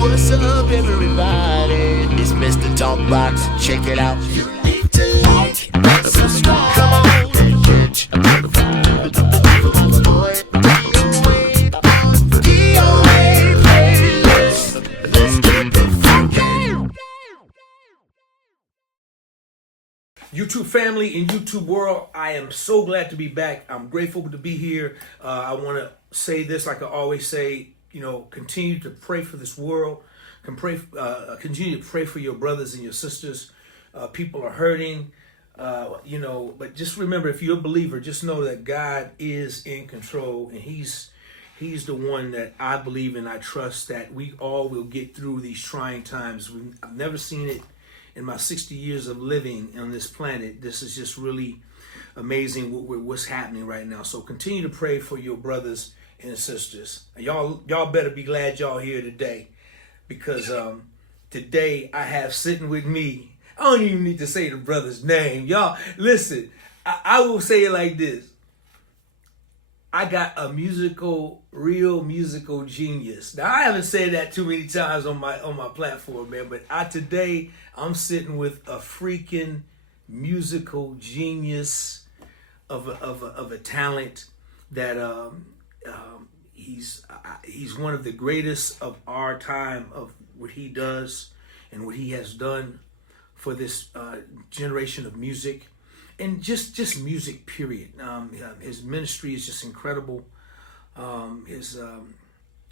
What's up, everybody? It's Mr. Talkbox. Check it out. You need to like and subscribe. Come on and catch another vibe. Boy, DOA playlist. Let's keep it funky. YouTube family and YouTube world, I am so glad to be back. I'm grateful to be here. I want to say this like I always say, continue to pray for this world. Continue to pray for your brothers and your sisters. People are hurting, but just remember, if you're a believer, just know that God is in control, and He's the one that I believe and I trust that we all will get through these trying times. I've never seen it in my 60 years of living on this planet. This is just really amazing what's happening right now. So continue to pray for your brothers and sisters. And y'all better be glad y'all here today, because today I have sitting with me. I don't even need to say the brother's name. Y'all, listen, I will say it like this. I got a real musical genius. Now, I haven't said that too many times on my platform, man, but today I'm sitting with a freaking musical genius of a talent that he's one of the greatest of our time, of what he does and what he has done for this generation of music. And just music, period. His ministry is just incredible. He's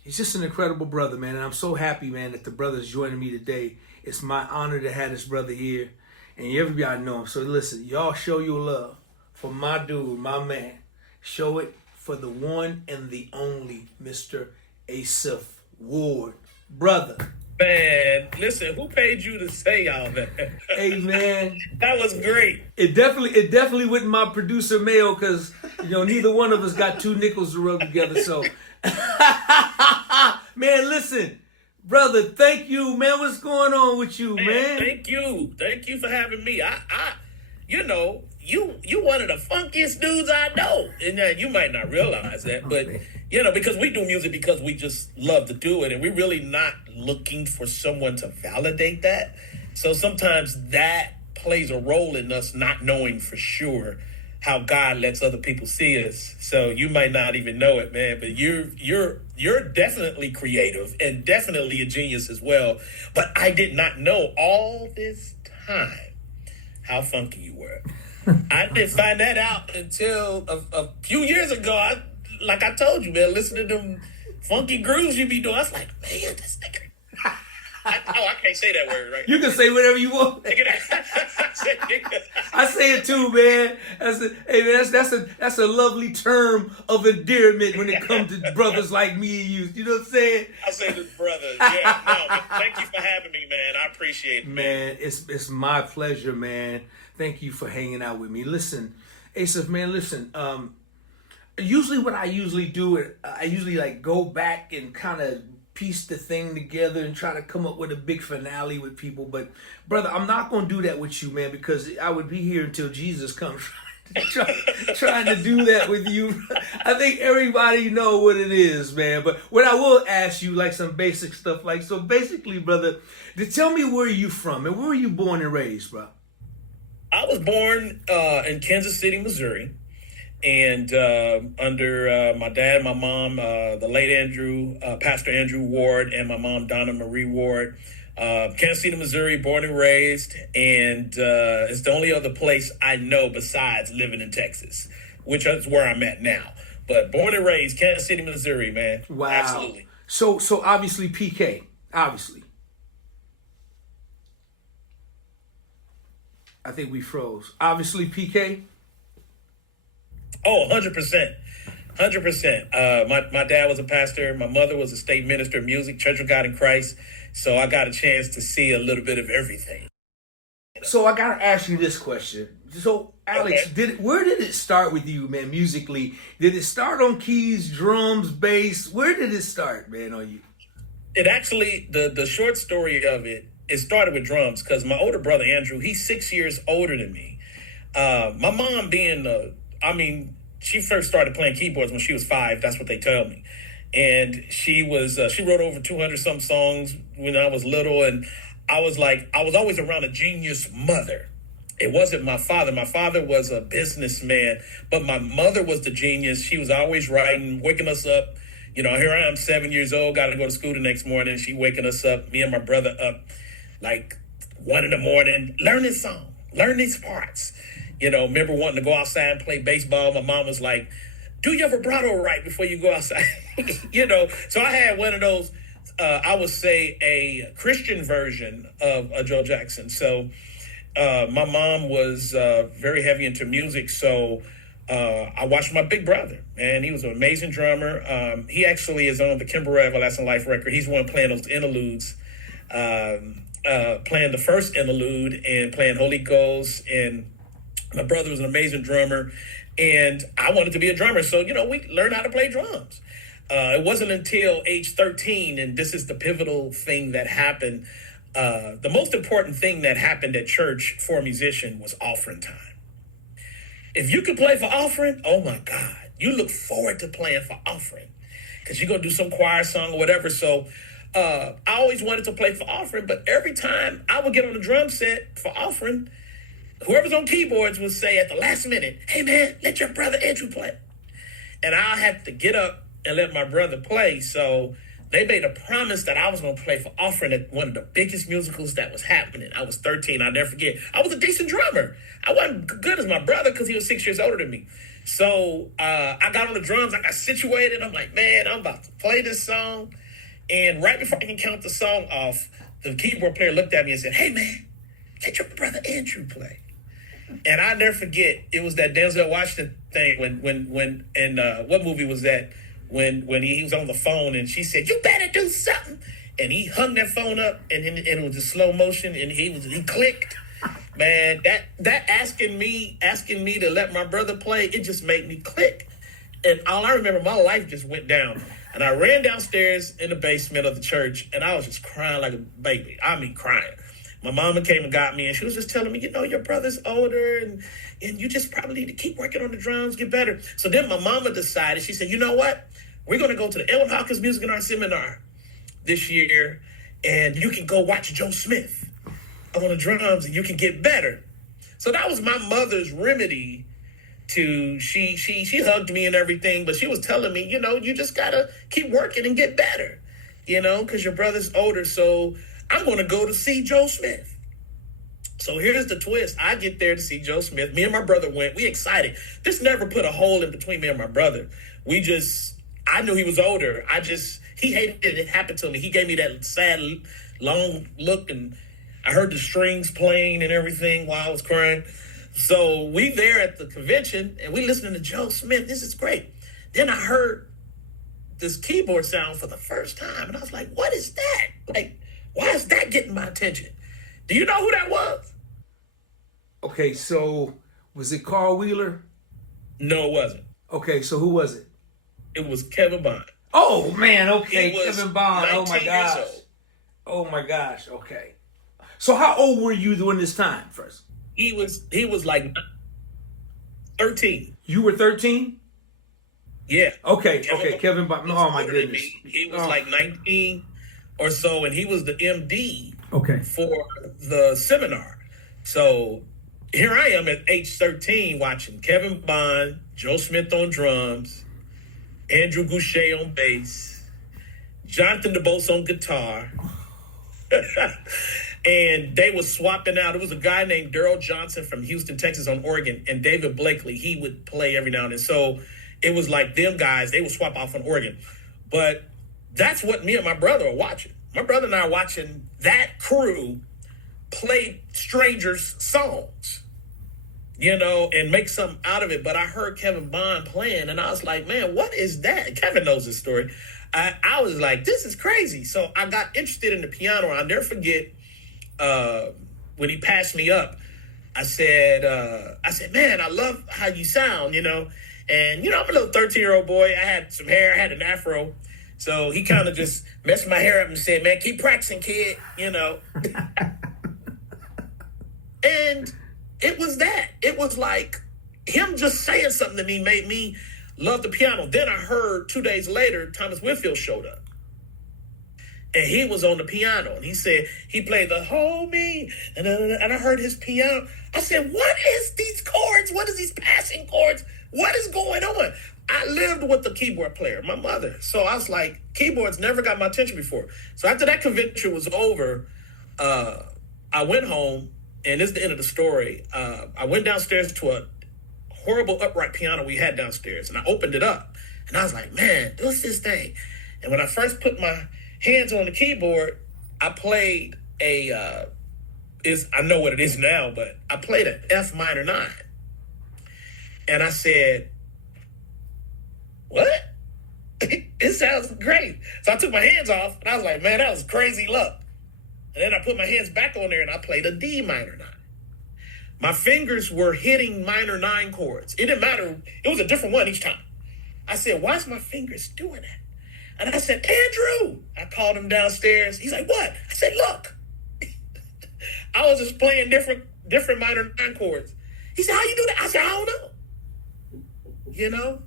just an incredible brother, man. And I'm so happy, man, that the brother's joining me today. It's my honor to have this brother here. And everybody know him. So listen, y'all show your love for my dude, my man. Show it for the one and the only Mr. Asaph Ward. Brother. Man, listen, who paid you to say all that? Hey, man. That was great. It definitely wasn't my producer, Mayo, because, neither one of us got two nickels to rub together. So, man, listen, brother, thank you, man. What's going on with you, man? Thank you. Thank you for having me. You one of the funkiest dudes I know. And you might not realize that, but, because we do music because we just love to do it. And we're really not looking for someone to validate that. So sometimes that plays a role in us not knowing for sure how God lets other people see us. So you might not even know it, man, but you're definitely creative and definitely a genius as well. But I did not know all this time how funky you were. I didn't find that out until a few years ago. Like I told you, man, listening to them funky grooves you be doing, I was like, man, this nigga. I can't say that word, right? You can say whatever you want. I say it too, man. That's a lovely term of endearment when it comes to brothers like me and you. You know what I'm saying? I say this brother. Yeah, no, but thank you for having me, man. I appreciate it, man. It's my pleasure, man. Thank you for hanging out with me. Listen, Asaph, man, listen. Usually what I usually do, I usually go back and kind of piece the thing together and try to come up with a big finale with people. But brother, I'm not going to do that with you, man, because I would be here until Jesus comes trying to do that with you. I think everybody know what it is, man. But what I will ask you, some basic stuff, so basically, brother, tell me where you from and where were you born and raised, bro? I was born in Kansas City, Missouri. And under my dad, my mom, the late Pastor Andrew Ward, and my mom, Donna Marie Ward, Kansas City, Missouri, born and raised. And it's the only other place I know besides living in Texas, which is where I'm at now. But born and raised, Kansas City, Missouri, man. Wow. Absolutely. So obviously PK, obviously. I think we froze. Obviously PK. Oh, 100%. 100%. My dad was a pastor. My mother was a state minister of music, Church of God in Christ. So I got a chance to see a little bit of everything. So I got to ask you this question. So, Alex, okay. Where did it start with you, man, musically? Did it start on keys, drums, bass? Where did it start, man, on you? It actually, the short story of it started with drums because my older brother, Andrew, he's 6 years older than me. My mom being she first started playing keyboards when she was 5. That's what they tell me. and she wrote over 200 some songs when I was little, and I was always around a genius mother. It wasn't my father. My father was a businessman, but my mother was the genius. She was always writing, waking us up. Here I am, 7 years old, got to go to school the next morning. She waking us up, me and my brother up like 1 a.m, learn this song, learn these parts. Remember wanting to go outside and play baseball. My mom was like, do your vibrato right before you go outside. So I had one of those, I would say a Christian version of Joe Jackson. So my mom was very heavy into music. So I watched my big brother, and he was an amazing drummer. He actually is on the Kimber Everlasting Life record. He's one playing those interludes, playing the first interlude and playing Holy Ghost. And my brother was an amazing drummer, and I wanted to be a drummer. So, we learned how to play drums. It wasn't until age 13, and this is the pivotal thing that happened. The most important thing that happened at church for a musician was offering time. If you could play for offering, oh my God, you look forward to playing for offering because you're going to do some choir song or whatever. So I always wanted to play for offering, but every time I would get on the drum set for offering, whoever's on keyboards would say at the last minute, hey man, let your brother Andrew play. And I had to get up and let my brother play. So they made a promise that I was going to play for offering at one of the biggest musicals that was happening. I was 13. I'll never forget. I was a decent drummer. I wasn't good as my brother because he was 6 years older than me. So I got on the drums. I got situated. I'm like, man, I'm about to play this song. And right before I can count the song off, the keyboard player looked at me and said, hey, man, let your brother Andrew play. And I'll never forget, it was that Denzel Washington thing when what movie was that? When he was on the phone and she said, you better do something. And he hung that phone up and it was in slow motion and he clicked. Man, that asking me to let my brother play, it just made me click. And all I remember, my life just went down. And I ran downstairs in the basement of the church and I was just crying like a baby. I mean, crying. My mama came and got me and she was just telling me, your brother's older and you just probably need to keep working on the drums, get better. So then my mama decided, she said, you know what? We're going to go to the Edwin Hawkins Music and Art Seminar this year and you can go watch Joe Smith on the drums and you can get better. So that was my mother's remedy to, she hugged me and everything, but she was telling me, you just got to keep working and get better, because your brother's older. So I'm going to go to see Joe Smith. So here's the twist. I get there to see Joe Smith. Me and my brother went. We excited. This never put a hole in between me and my brother. I knew he was older. He hated it happened to me. He gave me that sad, long look, and I heard the strings playing and everything while I was crying. So we there at the convention, and we listening to Joe Smith. This is great. Then I heard this keyboard sound for the first time, and I was like, what is that? Like, why is that getting my attention? Do you know who that was? Okay, so was it Carl Wheeler? No, it wasn't. Okay, so who was it? It was Kevin Bond. Oh, man, okay, He was Kevin Bond. Oh, my 19 years gosh. old. Oh, my gosh, okay. So how old were you during this time first? He was like 13. You were 13? Yeah. Okay, Kevin Bond. was Oh, my older than goodness. me. He was like 19 or so, and he was the MD for the seminar. So here I am at age 13 watching Kevin Bond, Joe Smith on drums, Andrew Goucher on bass, Jonathan DeBose on guitar. And they were swapping out. It was a guy named Daryl Johnson from Houston, Texas on organ, and David Blakely, he would play every now and then. So it was like them guys, they would swap off on organ. But that's what me and my brother are watching. My brother and I are watching that crew play strangers' songs, and make something out of it. But I heard Kevin Bond playing, and I was like, man, what is that? Kevin knows this story. I was like, this is crazy. So I got interested in the piano. I'll never forget when he passed me up, I said, man, I love how you sound, And, I'm a little 13-year-old boy. I had some hair. I had an afro. So he kind of just messed my hair up and said, man, keep practicing, kid, And it was that. It was like him just saying something to me made me loved the piano. Then I heard 2 days later, Thomas Whitfield showed up. And he was on the piano. And he said, he played the Hold Me. And I heard his piano. I said, what is these chords? What is these passing chords? What is going on? I lived with the keyboard player, my mother. So I was like, keyboards never got my attention before. So after that convention was over, I went home. And this is the end of the story. I went downstairs to a horrible upright piano we had downstairs. And I opened it up. And I was like, man, what's this thing? And when I first put my hands on the keyboard, I played I know what it is now, but I played an F minor 9. And I said, what? It sounds great. So I took my hands off and I was like, man, that was crazy luck. And then I put my hands back on there and I played a D minor 9. My fingers were hitting minor 9 chords. It didn't matter. It was a different one each time. I said, why is my fingers doing that? And I said, Andrew. I called him downstairs. He's like, what? I said, look. I was just playing different minor 9 chords. He said, how you do that? I said, I don't know. You know?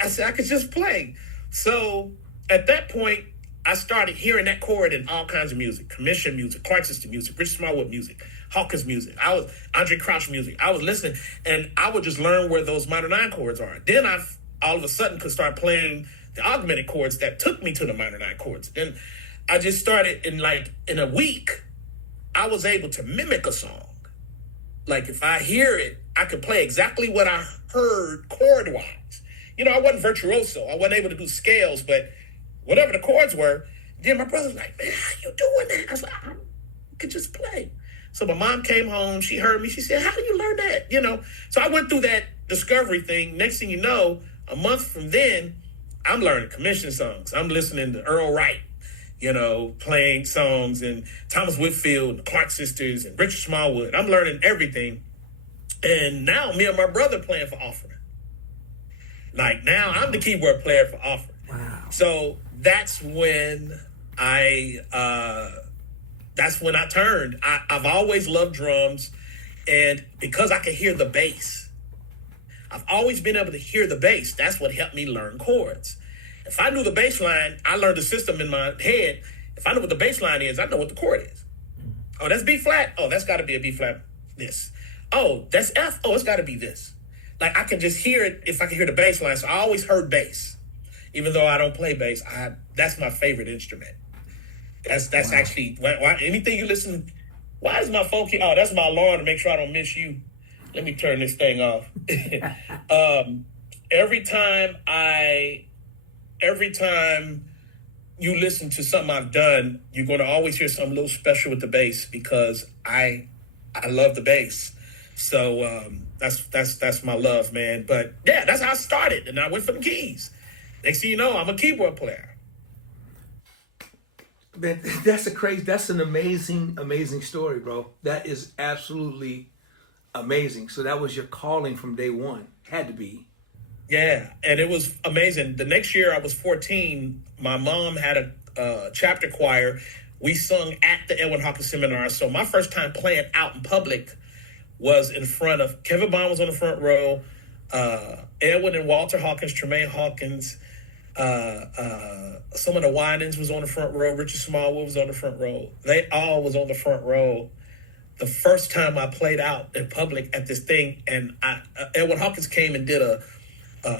I said, I could just play. So at that point, I started hearing that chord in all kinds of music. Commission music, Clark System music, Richard Smallwood music, Hawkins music. I was Andre Crouch music. I was listening, and I would just learn where those minor 9 chords are. Then I all of a sudden could start playing the augmented chords that took me to the minor 9 chords. Then I just started in a week, I was able to mimic a song. Like if I hear it, I could play exactly what I heard chord-wise. You know, I wasn't virtuoso. I wasn't able to do scales, but whatever the chords were, then my brother was like, man, how you doing that? I was like, I could just play. So my mom came home, she heard me, she said, how do you learn that? You know, so I went through that discovery thing. Next thing you know, a month from then, I'm learning commission songs. I'm listening to Earl Wright, you know, playing songs, and Thomas Whitfield, the Clark Sisters, and Richard Smallwood. I'm learning everything. And now me and my brother playing for offering. Like now I'm the keyboard player for offering. Wow. So that's when I turned. I've always loved drums, and because I could hear the bass, I've always been able to hear the bass. That's what helped me learn chords. If I knew the bass line, I learned the system in my head. If I know what the bass line is, I know what the chord is. Oh, that's B flat. Oh, that's got to be a B flat. This. Oh, that's F. Oh, it's got to be this. Like I can just hear it if I can hear the bass line. So I always heard bass, even though I don't play bass. That's my favorite instrument. That's wow. Actually why anything you listen. Why is my phone keep? Oh, that's my alarm to make sure I don't miss you. Let me turn this thing off. Every time you listen to something I've done, you're going to always hear something a little special with the bass because I love the bass. So that's my love, man. But yeah, that's how I started, and I went for the keys. Next thing you know, I'm a keyboard player. Man, that's an amazing story, bro. That is absolutely amazing. So that was your calling from day one. Had to be. Yeah, and it was amazing. The next year I was 14. My mom had a chapter choir. We sung at the Edwin Hawkins Seminar. So my first time playing out in public was in front of Kevin Bond was on the front row, Edwin and Walter Hawkins, Tremaine Hawkins, some of the Winans was on the front row, Richard Smallwood was on the front row. They all was on the front row. The first time I played out in public at this thing, and Edwin Hawkins came and did a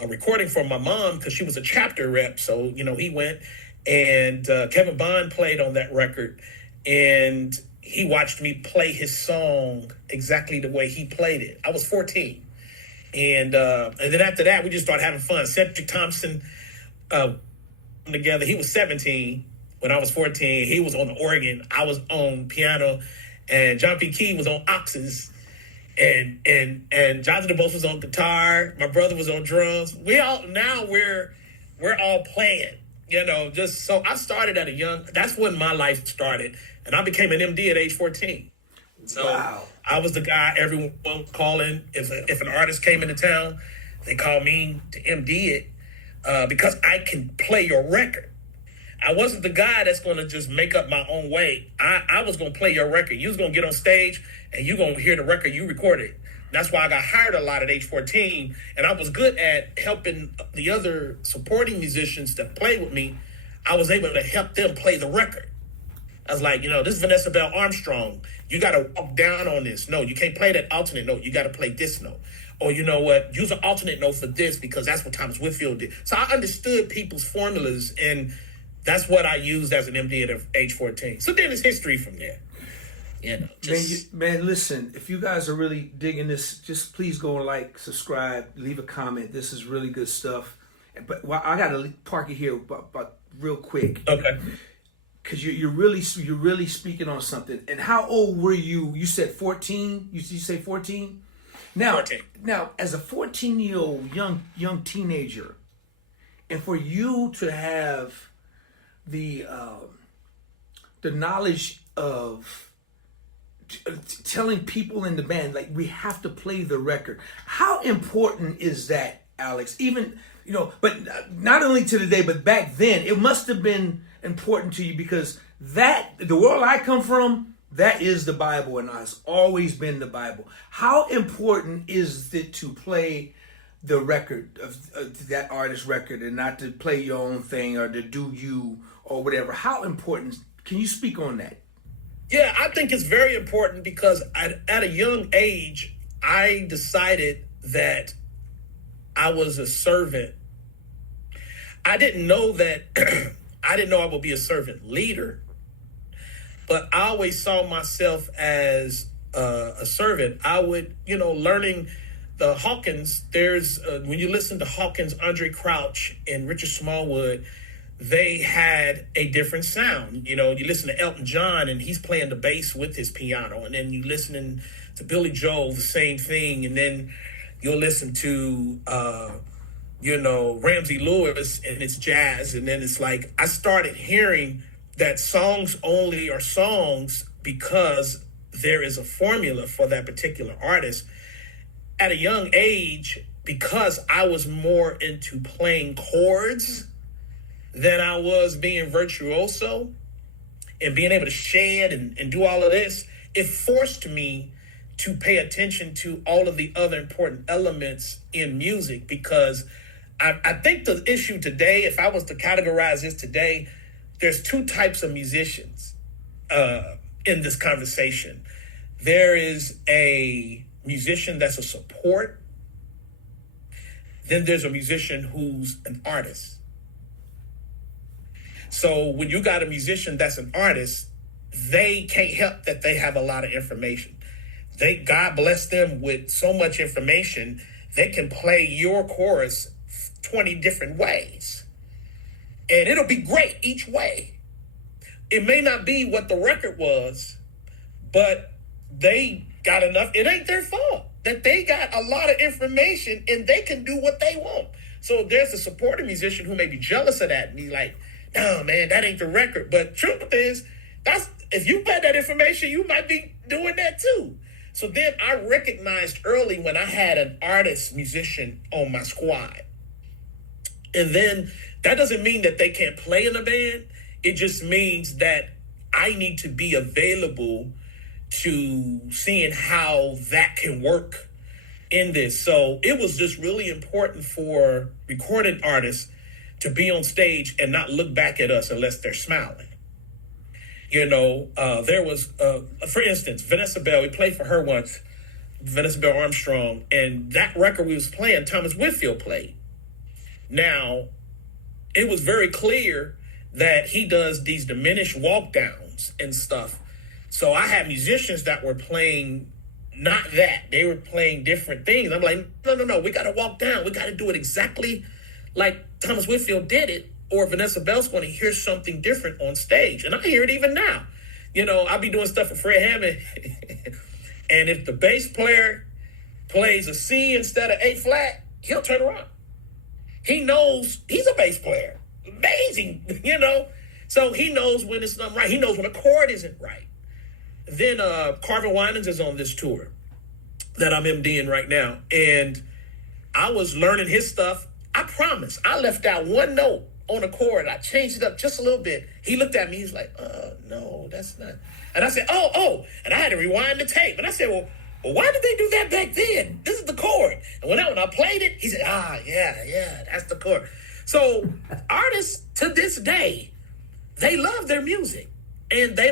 recording for my mom because she was a chapter rep. So, you know, he went and Kevin Bond played on that record, and he watched me play his song exactly the way he played it. I was 14. And then after that, we just started having fun. Cedric Thompson together. He was 17 when I was 14. He was on the organ. I was on piano. And John P. Key was on oxes, and Jonathan DeBose was on guitar. My brother was on drums. We're all playing, you know. Just so I started at a young. That's when my life started, and I became an MD at age 14. So wow. I was the guy everyone calling if an artist came into town, they called me to MD it because I can play your record. I wasn't the guy that's going to just make up my own way. I was going to play your record. You was going to get on stage and you're going to hear the record you recorded. That's why I got hired a lot at age 14, and I was good at helping the other supporting musicians that play with me. I was able to help them play the record. I was like, this is Vanessa Bell Armstrong. You got to walk down on this. No, you can't play that alternate note. You got to play this note. Or you know what? Use an alternate note for this because that's what Thomas Whitfield did. So I understood people's formulas, and that's what I used as an MD at age 14. So then it's history from there. Man, listen, if you guys are really digging this, just please go and like, subscribe, leave a comment. This is really good stuff. But I got to park it here but real quick. Okay. Because you're really speaking on something. And how old were you? You said 14? You say 14? Now, 14. Now, as a 14-year-old young teenager, and for you to have the knowledge of telling people in the band, like, we have to play the record. How important is that, Alex? Even, but not only to today, but back then, it must have been important to you because the world I come from, that is the Bible and has always been the Bible. How important is it to play the record of that artist's record and not to play your own thing or to do you or whatever? How important? Can you speak on that? Yeah, I think it's very important because at a young age, I decided that I was a servant. I didn't know that I didn't know I would be a servant leader, but I always saw myself as a servant. I would, learning the Hawkins, there's, when you listen to Hawkins, Andre Crouch, and Richard Smallwood, they had a different sound. You listen to Elton John and he's playing the bass with his piano. And then you listening to Billy Joel, the same thing. And then you'll listen to, Ramsey Lewis and it's jazz. And then it's like, I started hearing that songs only are songs because there is a formula for that particular artist. At a young age, because I was more into playing chords than I was being virtuoso and being able to shed and do all of this, it forced me to pay attention to all of the other important elements in music because I think the issue today, if I was to categorize this today, there's two types of musicians in this conversation. There is a musician that's a support. Then there's a musician who's an artist. So when you got a musician that's an artist, they can't help that they have a lot of information. God bless them with so much information, they can play your chorus 20 different ways. And it'll be great each way. It may not be what the record was, but they got enough. It ain't their fault that they got a lot of information and they can do what they want. So there's a supporting musician who may be jealous of that and be like, no, man, that ain't the record. But truth is, if you had that information, you might be doing that too. So then I recognized early when I had an artist musician on my squad. And then that doesn't mean that they can't play in a band. It just means that I need to be available to seeing how that can work in this. So it was just really important for recording artists to be on stage and not look back at us unless they're smiling. There was, for instance, Vanessa Bell, we played for her once, Vanessa Bell Armstrong, and that record we was playing, Thomas Whitfield played. Now, it was very clear that he does these diminished walk downs and stuff. So I had musicians that were playing not that. They were playing different things. I'm like, no, we got to walk down. We got to do it exactly like Thomas Whitfield did it, or Vanessa Bell's going to hear something different on stage. And I hear it even now. I'll be doing stuff for Fred Hammond. And if the bass player plays a C instead of A flat, he'll turn around. He knows he's a bass player. Amazing, So he knows when it's not right. He knows when a chord isn't right. Then Carvin Winans is on this tour that I'm MDing right now. And I was learning his stuff. I promise. I left out one note on a chord. I changed it up just a little bit. He looked at me. He's like, no, that's not. And I said, oh. And I had to rewind the tape. And I said, well, well, why did they do that back then? This is the chord. And when I played it, he said, yeah, that's the chord. So artists to this day, they love their music. And they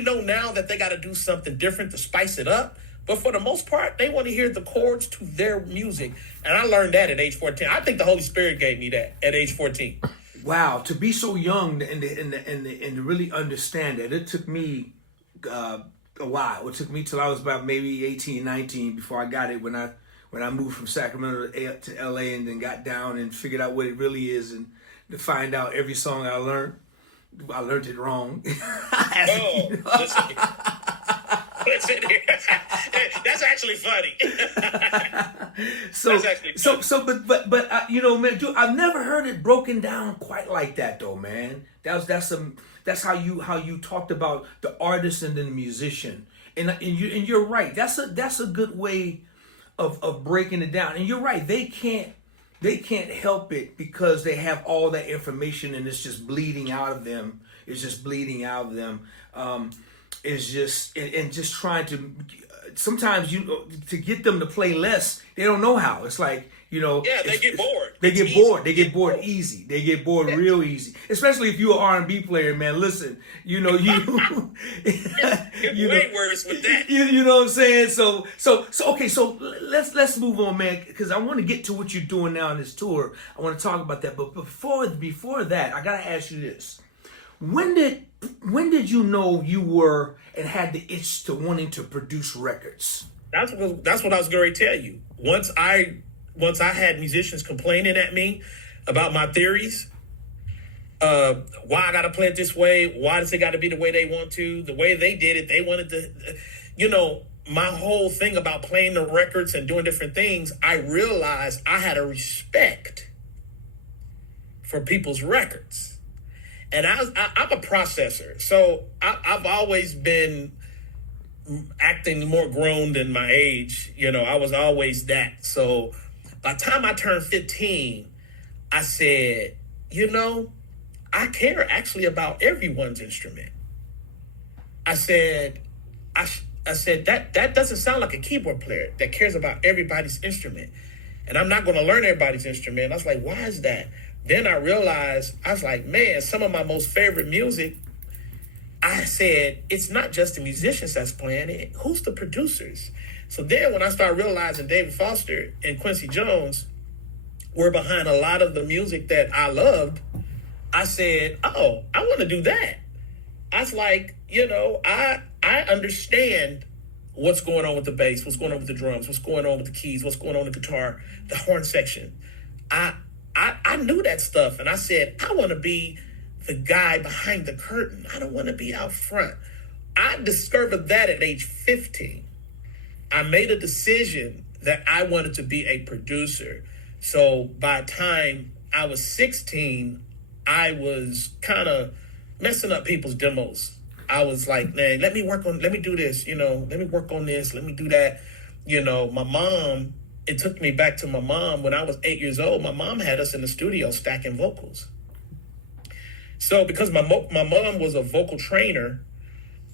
know now that they got to do something different to spice it up. But for the most part, they want to hear the chords to their music. And I learned that at age 14. I think the Holy Spirit gave me that at age 14. Wow, to be so young and to really understand it, it took me a while. It took me till I was about maybe 18, 19 before I got it when I moved from Sacramento to LA and then got down and figured out what it really is, and to find out every song I learned it wrong. Listen here. That's actually funny. But you know, man, dude, I've never heard it broken down quite like that, though, man. That's how you talked about the artist and then the musician, and you're right. That's a good way of breaking it down. And you're right. They can't help it because they have all that information and it's just bleeding out of them. Is just and just trying to sometimes to get them to play less, they don't know how. It's like, you know, they get bored. They get bored easy. They get bored real easy. Especially if you're an R&B player, man. Listen, you know, way worse with that. You know what I'm saying? So okay, so let's move on, man, because I want to get to what you're doing now on this tour. I want to talk about that, but before that, I gotta ask you this: When did you know you were and had the itch to wanting to produce records? That's what I was going to tell you. Once I had musicians complaining at me about my theories, why I got to play it this way, why does it got to be the way they want to, the way they did it, they wanted to, you know, my whole thing about playing the records and doing different things, I realized I had a respect for people's records. And I'm a processor, so I've always been acting more grown than my age. You know, I was always that. So by the time I turned 15, I said, you know, I care actually about everyone's instrument. I said that doesn't sound like a keyboard player that cares about everybody's instrument. And I'm not going to learn everybody's instrument. I was like, why is that? Then I realized, I was like, man, some of my most favorite music, I said, it's not just the musicians that's playing it. Who's the producers? So then when I started realizing David Foster and Quincy Jones were behind a lot of the music that I loved, I said, oh, I want to do that. I was like, you know, I understand what's going on with the bass, what's going on with the drums, what's going on with the keys, what's going on with the guitar, the horn section. I knew that stuff, and I said, I want to be the guy behind the curtain. I don't want to be out front. I discovered that at age 15. I made a decision that I wanted to be a producer. So by the time I was 16, I was kind of messing up people's demos. I was like, man, let me do this, you know, let me work on this, let me do that. You know, my mom, it took me back to my mom. When I was 8 years old, my mom had us in the studio stacking vocals. So because my mom was a vocal trainer,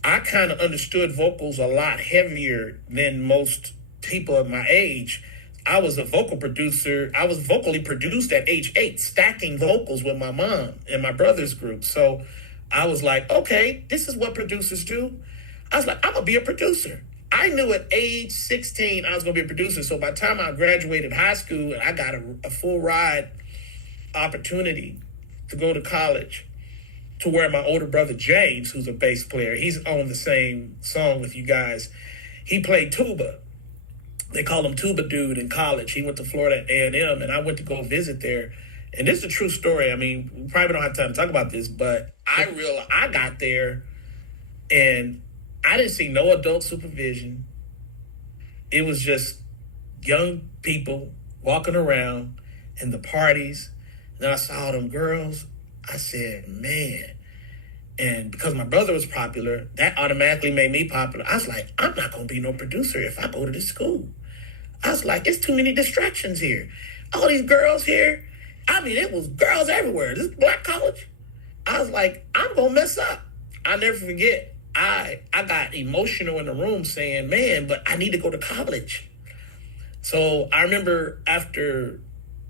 I kind of understood vocals a lot heavier than most people of my age. I was a vocal producer. I was vocally produced at age 8, stacking vocals with my mom and my brother's group. So I was like, okay, this is what producers do. I was like, I'm going to be a producer. I knew at age 16 I was going to be a producer. So by the time I graduated high school, I got a full ride opportunity to go to college, to where my older brother James, who's a bass player, he's on the same song with you guys. He played tuba. They call him Tuba Dude in college. He went to Florida A&M, and I went to go visit there. And this is a true story. I mean, we probably don't have time to talk about this, but I realized I got there and I didn't see no adult supervision. It was just young people walking around in the parties. And then I saw all them girls. I said, man. And because my brother was popular, that automatically made me popular. I was like, I'm not going to be no producer if I go to this school. I was like, it's too many distractions here. All these girls here. I mean, it was girls everywhere. This black college. I was like, I'm going to mess up. I'll never forget. I got emotional in the room saying, man, but I need to go to college. So I remember after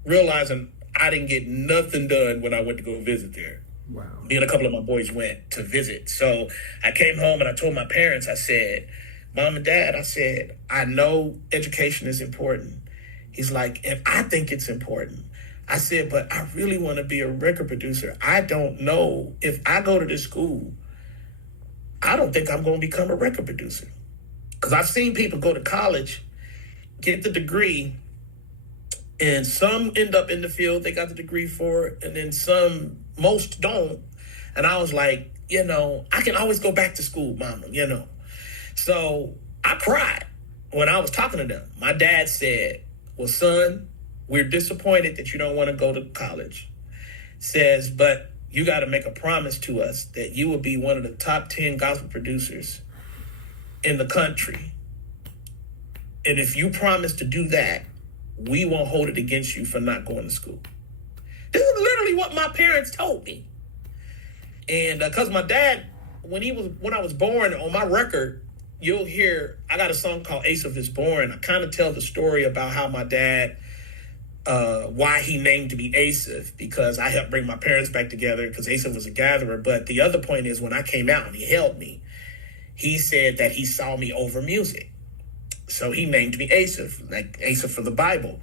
realizing I didn't get nothing done when I went to go visit there. Wow. Me and a couple of my boys went to visit. So I came home and I told my parents, I said, Mom and Dad, I said, I know education is important. He's like, and I think it's important. I said, but I really want to be a record producer. I don't know if I go to this school, I don't think I'm going to become a record producer. Because I've seen people go to college, get the degree, and some end up in the field they got the degree for, and then most don't. And I was like, I can always go back to school, Mama, So I cried when I was talking to them. My dad said, well, son, we're disappointed that you don't want to go to college. Says, but you got to make a promise to us that you will be one of the top 10 gospel producers in the country. And if you promise to do that, we won't hold it against you for not going to school. This is literally what my parents told me. And because my dad, when I was born, on my record, you'll hear, I got a song called Asaph is Born. I kind of tell the story about how my dad, why he named me Asaph, because I helped bring my parents back together because Asaph was a gatherer. But the other point is when I came out and he held me, he said that he saw me over music. So he named me Asaph, like Asaph for the Bible.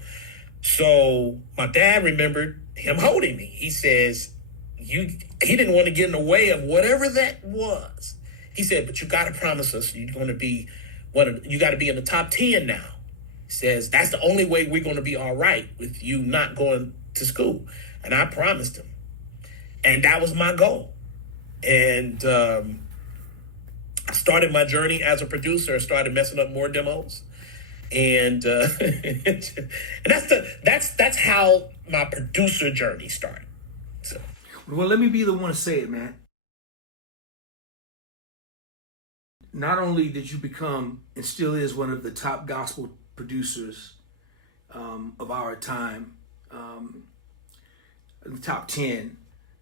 So my dad remembered him holding me. He says, he didn't want to get in the way of whatever that was. He said, but you got to promise us you're going to be you got to be in the top 10 now. He says, that's the only way we're going to be all right with you not going to school. And I promised him. And that was my goal. And I started my journey as a producer. I started messing up more demos. And and that's how my producer journey started. So. Well, let me be the one to say it, man. Not only did you become and still is one of the top gospel producers of our time, the top 10,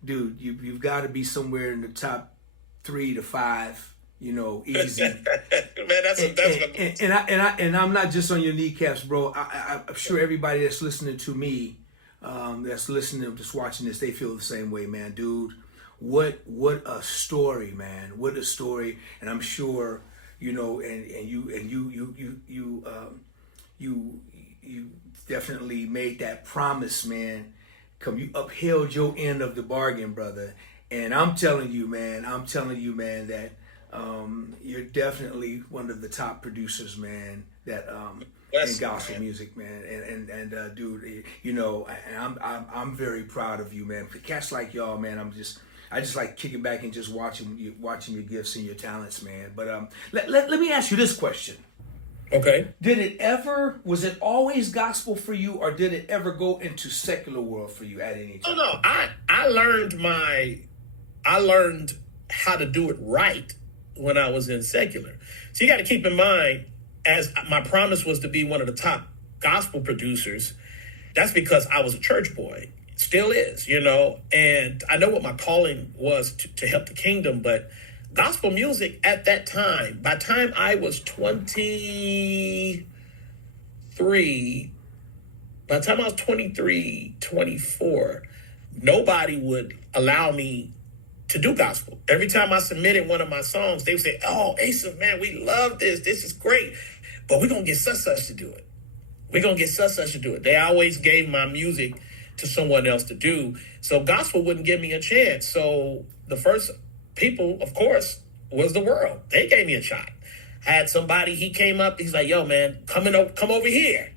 dude, you've got to be somewhere in the top 3 to 5. Easy. Man, and I'm not just on your kneecaps, bro. I'm sure everybody that's listening to me, that's listening, just watching this, they feel the same way, man, dude. What a story, man. What a story. And I'm sure, you definitely made that promise, man. You upheld your end of the bargain, brother. And I'm telling you, man, that you're definitely one of the top producers, man, that in gospel music, man. And dude, and I'm very proud of you, man. For cats like y'all, man, I just like kicking back and just watching your gifts and your talents, man. But let me ask you this question. Okay. Was it always gospel for you, or did it ever go into secular world for you at any time? Oh no, I learned how to do it right when I was in secular. So you got to keep in mind, as my promise was to be one of the top gospel producers, that's because I was a church boy. Still is, and I know what my calling was to help the kingdom, but gospel music at that time, by the time I was 23, 24, nobody would allow me to do gospel. Every time I submitted one of my songs, they would say, oh, Asaph, man, we love this. This is great. But we're going to get such to do it. They always gave my music to someone else to do. So gospel wouldn't give me a chance. So the first people, of course, was the world. They gave me a shot. I had somebody, he came up, he's like, yo, man, come over here.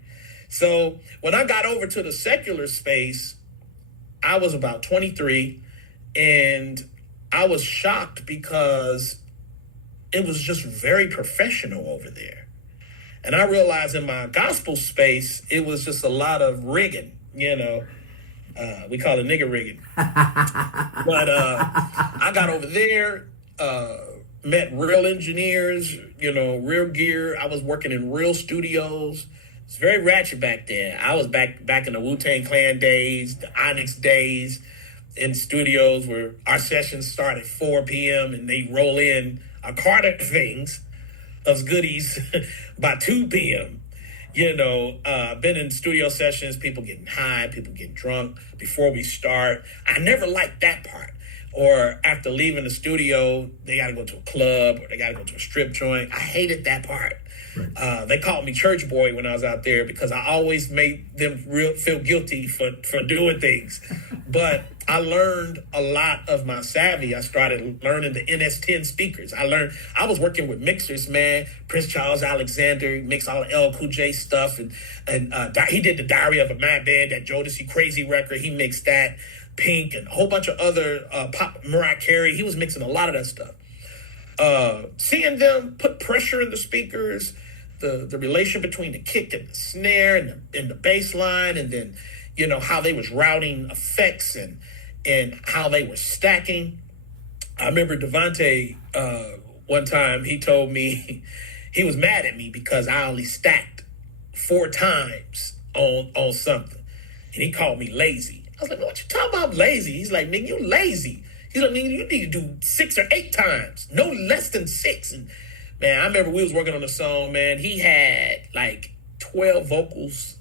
So when I got over to the secular space, I was about 23, and I was shocked because it was just very professional over there. And I realized in my gospel space, it was just a lot of rigging, we call it nigger rigging. But I got over there, met real engineers, real gear. I was working in real studios. It's very ratchet back then. I was back in the Wu-Tang Clan days, the Onyx days. in studios where our sessions start at 4 p.m. and they roll in a cart of things, of goodies, by 2 p.m. Been in studio sessions, people getting high, people getting drunk before we start. I never liked that part. Or after leaving the studio, they got to go to a club or they got to go to a strip joint. I hated that part. Right. They called me church boy when I was out there because I always made them feel guilty for doing things. But I learned a lot of my savvy. I started learning the NS10 speakers. I was working with mixers, man. Prince Charles Alexander, mixed all the L. Cool J stuff. And he did the Diary of a Madman, that Jodeci Crazy record. He mixed that. Pink and a whole bunch of other pop, Mariah Carey. He was mixing a lot of that stuff. Seeing them put pressure in the speakers, the relation between the kick and the snare and the bass line, and then how they was routing effects and how they were stacking. I remember Devontae one time, he told me he was mad at me because I only stacked 4 times on something, and he called me lazy. I was like, what you talking about lazy? He's like, nigga, you lazy. He's like, nigga, you need to do 6 or 8 times, no less than 6. And man, I remember we was working on the song, man. He had like 12 vocals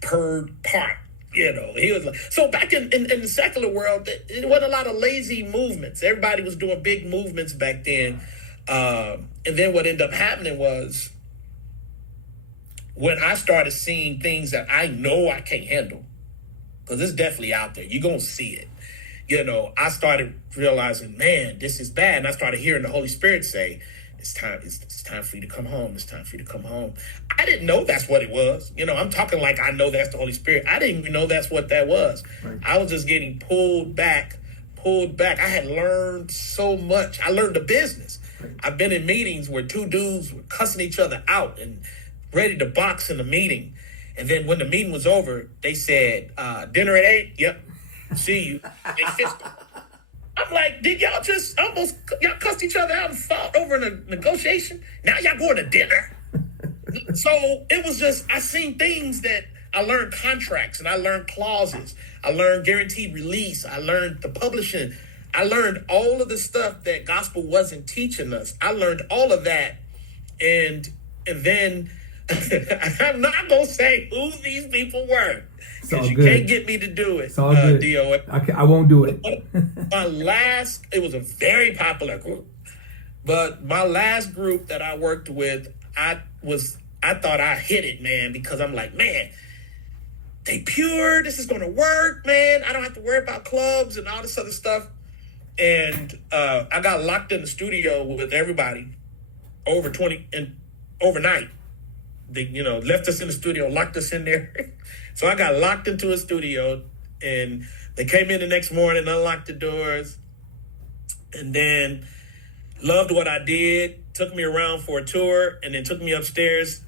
per part. He was like, so back in the secular world, it wasn't a lot of lazy movements. Everybody was doing big movements back then. And then what ended up happening was when I started seeing things that I know I can't handle, because it's definitely out there. You're going to see it. I started realizing, man, this is bad. And I started hearing the Holy Spirit say, it's time for you to come home. It's time for you to come home. I didn't know that's what it was. I'm talking like I know that's the Holy Spirit. I didn't even know that's what that was. Right. I was just getting pulled back. I had learned so much. I learned the business. Right. I've been in meetings where 2 dudes were cussing each other out and ready to box in the meeting. And then when the meeting was over, they said, dinner at 8? Yep. See you. They fisted. I'm like, did y'all just y'all cussed each other out and fought over a negotiation? Now y'all going to dinner? So it was just, I seen things that I learned contracts and I learned clauses. I learned guaranteed release. I learned the publishing. I learned all of the stuff that gospel wasn't teaching us. I learned all of that. And then I'm not going to say who these people were, because you can't get me to do it. It's all good. DOA. I won't do it. It was a very popular group, but my last group that I worked with, I thought I hit it, man, because I'm like, man, they pure. This is going to work, man. I don't have to worry about clubs and all this other stuff. And I got locked in the studio with everybody overnight. They, left us in the studio, locked us in there. So I got locked into a studio, and they came in the next morning, unlocked the doors, and then loved what I did, took me around for a tour, and then took me upstairs,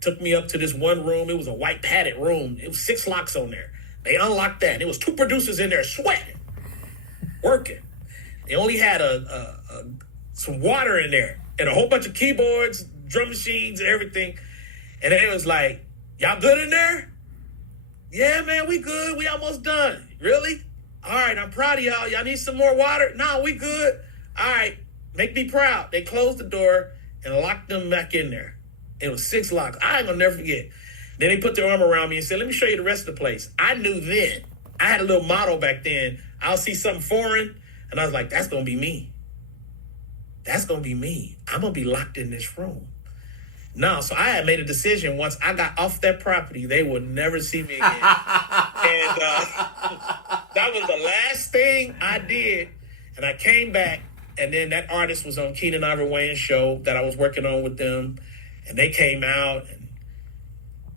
took me up to this one room. It was a white padded room. It was 6 locks on there. They unlocked that. It was 2 producers in there sweating, working. They only had some water in there and a whole bunch of keyboards, drum machines, and everything. And then it was like, y'all good in there? Yeah, man, we good. We almost done. Really? All right, I'm proud of y'all. Y'all need some more water? No, we good. All right, make me proud. They closed the door and locked them back in there. It was 6 locks. I ain't gonna never forget. Then they put their arm around me and said, let me show you the rest of the place. I knew then. I had a little motto back then. I'll see something foreign, and I was like, that's gonna be me. That's gonna be me. I'm gonna be locked in this room. No, so I had made a decision once I got off that property, they would never see me again. And that was the last thing I did. And I came back, and then that artist was on Keenan Ivory Wayans' show that I was working on with them. And they came out,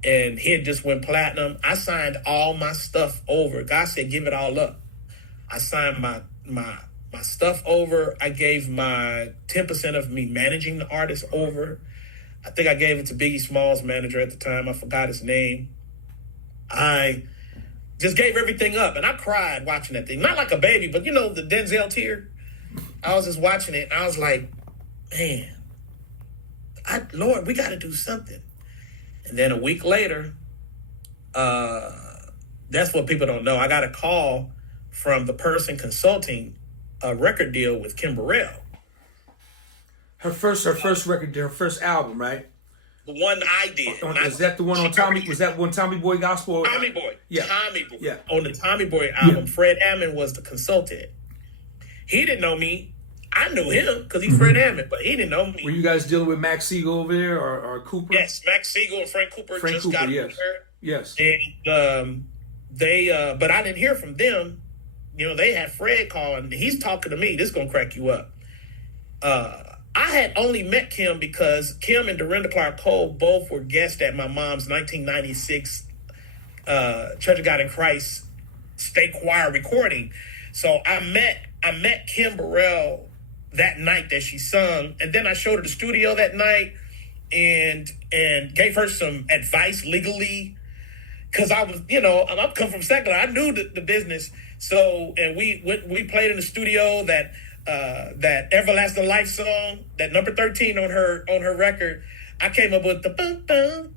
and he had just went platinum. I signed all my stuff over. God said, give it all up. I signed my stuff over. I gave my 10% of me managing the artist over. I think I gave it to Biggie Smalls' manager at the time. I forgot his name. I just gave everything up, and I cried watching that thing. Not like a baby, but the Denzel tear. I was just watching it, and I was like, man, Lord, we got to do something. And then a week later, that's what people don't know. I got a call from the person consulting a record deal with Kim Burrell. Her first record, her first album, right? The one I did. Is that the one on Tommy? Was that one Tommy Boy Gospel? Tommy Boy. Yeah. Tommy Boy. Yeah. On the Tommy Boy album, Fred Hammond was the consultant. He didn't know me. I knew him because he's Fred Hammond, but he didn't know me. Were you guys dealing with Max Siegel over there or Cooper? Yes, Max Siegel and Frank Cooper got yes. there. Yes. And but I didn't hear from them. You know, they had Fred call, and he's talking to me. This is going to crack you up. I had only met Kim because Kim and Dorinda Clark Cole both were guests at my mom's 1996 Church of God in Christ State Choir recording. So I met Kim Burrell that night that she sung, and then I showed her the studio that night and gave her some advice legally, because I was, you know, I'm come from secular. I knew the business. So, and we played in the studio that Everlasting Life song, that number 13 on her record. I came up with the boom boom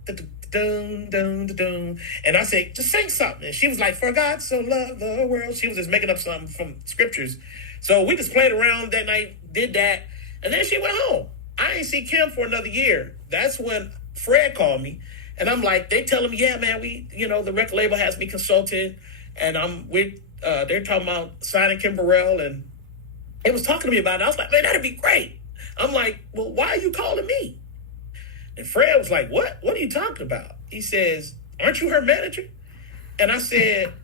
dun dun dun, and I said, just sing something. And she was like, for God so loved the world. She was just making up something from scriptures. So we just played around that night, did that, and then she went home. I ain't see Kim for another year. That's when Fred called me, and I'm like, they telling me, yeah, man, the record label has me consulted, and they're talking about signing Kim Burrell, and they was talking to me about it. I was like, man, that'd be great. I'm like, well, why are you calling me? And Fred was like, what? What are you talking about? He says, aren't you her manager? And I said,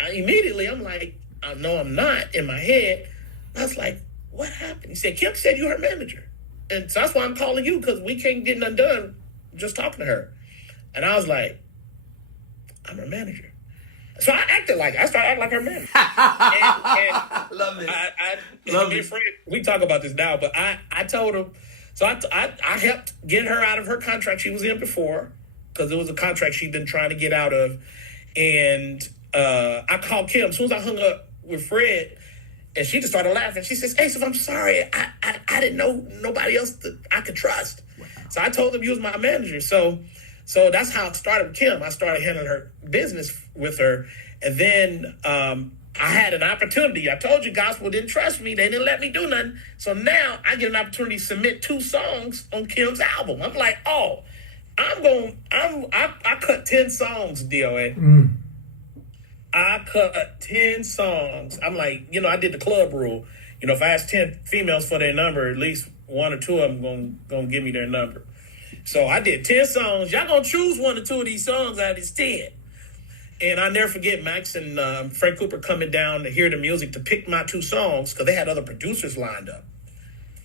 I'm like, I know I'm not, in my head. I was like, what happened? He said, Kim said you're her manager. And so that's why I'm calling you, because we can't get nothing done just talking to her. And I was like, I'm her manager. So I started acting like her manager. and Love it. Me and Fred, we talk about this now, but I told him, so I helped get her out of her contract she was in before, because it was a contract she'd been trying to get out of. And I called Kim as soon as I hung up with Fred, and she just started laughing. She says, Asaph, I'm sorry. I didn't know nobody else that I could trust. Wow. So I told them you was my manager. So that's how it started with Kim. I started handling her business with her. And then I had an opportunity. I told you gospel didn't trust me. They didn't let me do nothing. So now I get an opportunity to submit 2 songs on Kim's album. I'm like, I cut 10 songs, DOA. I cut 10 songs. I'm like, I did the club rule. If I ask 10 females for their number, at least 1 or 2 of them gonna give me their number. So I did 10 songs. Y'all gonna choose 1 or 2 of these songs out of these 10. And I never forget Max and Frank Cooper coming down to hear the music to pick my 2 songs, because they had other producers lined up.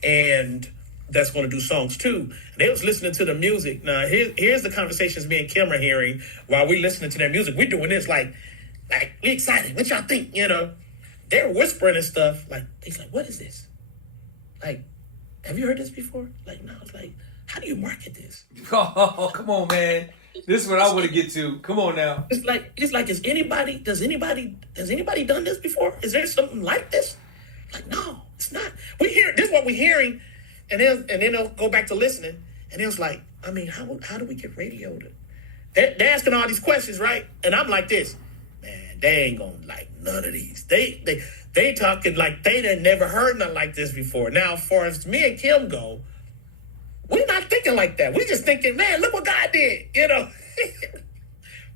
And that's going to do songs too. And they was listening to the music. Now, here's the conversations me and Kim are hearing while we listening to their music. We're doing this like we excited. What y'all think? They're whispering and stuff. Like, he's like, what is this? Like, have you heard this before? Like, no. It's like, how do you market this? Oh, come on, man. This is what I want to get to. Come on now. It's like, does anybody done this before? Is there something like this? Like, no, it's not. This is what we're hearing, and then they'll go back to listening, and it was like, I mean, how do we get radioed? They're asking all these questions, right? And I'm like this, man, they ain't gonna like none of these. They talking like they done never heard nothing like this before. Now, as far as me and Kim go, we're not thinking like that. We're just thinking, man, look what God did,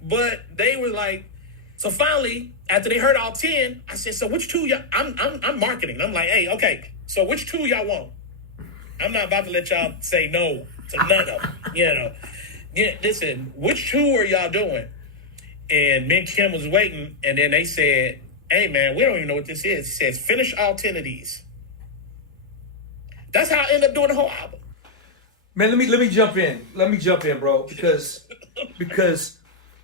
But they were like, so finally, after they heard all 10, I said, so which 2 y'all, I'm marketing. I'm like, hey, okay, so which 2 y'all want? I'm not about to let y'all say no to none of them, Yeah, listen, which 2 are y'all doing? And me and Kim was waiting, and then they said, hey, man, we don't even know what this is. He says, finish all 10 of these. That's how I ended up doing the whole album. Man, let me jump in. Let me jump in, bro, because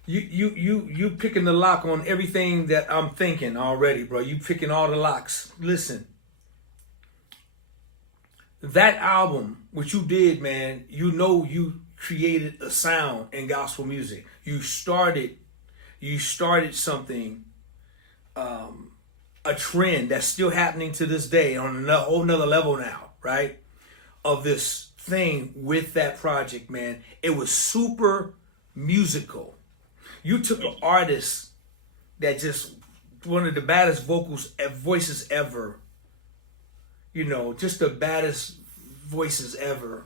you picking the lock on everything that I'm thinking already, bro. You picking all the locks. Listen, that album, what you did, man, you created a sound in gospel music. You started something, a trend that's still happening to this day on a whole nother level now, right? Of this thing with that project, man. It was super musical. You took an artist that just one of the baddest voices ever. You know, just the baddest voices ever.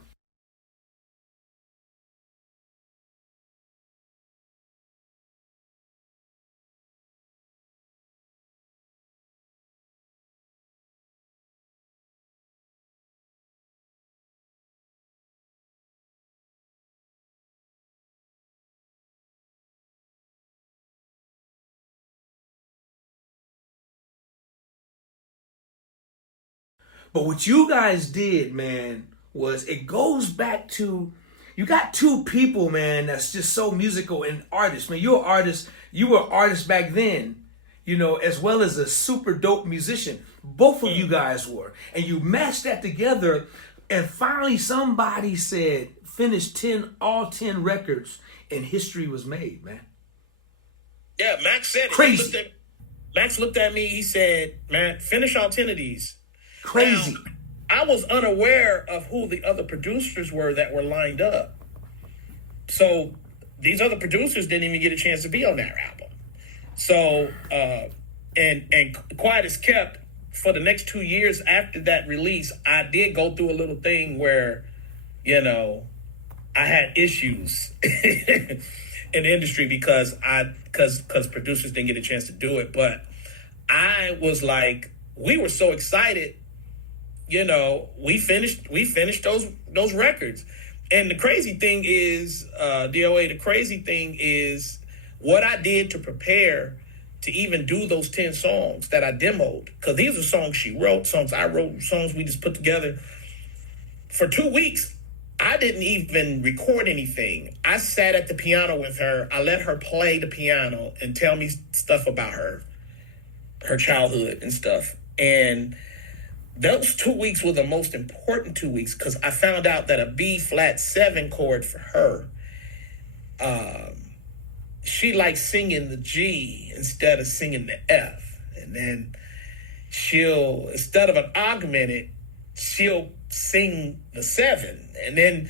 But what you guys did, man, was it goes back to, you got two people, man, that's just so musical and artists. Man, you're an artist. You were an artist back then, you know, as well as a super dope musician. Both of you guys were. And you mashed that together, and finally somebody said, finish all 10 records, and history was made, man. Yeah, Max said it. Crazy. Max looked at me, he said, man, finish all 10 of these. Crazy. Now, I was unaware of who the other producers were that were lined up. So these other producers didn't even get a chance to be on that album. So, and quiet as kept, for the next 2 years after that release, I did go through a little thing where, you know, I had issues in the industry because producers didn't get a chance to do it. But I was like, we were so excited. You know, we finished those records. And the crazy thing is, DOA, the crazy thing is what I did to prepare to even do those 10 songs that I demoed. Because these are songs she wrote, songs I wrote, songs we just put together. For 2 weeks, I didn't even record anything. I sat at the piano with her. I let her play the piano and tell me stuff about her childhood and stuff. And those 2 weeks were the most important 2 weeks because I found out that a B flat 7 chord for her, she likes singing the G instead of singing the F. And then she'll, instead of an augmented, she'll sing the 7. And then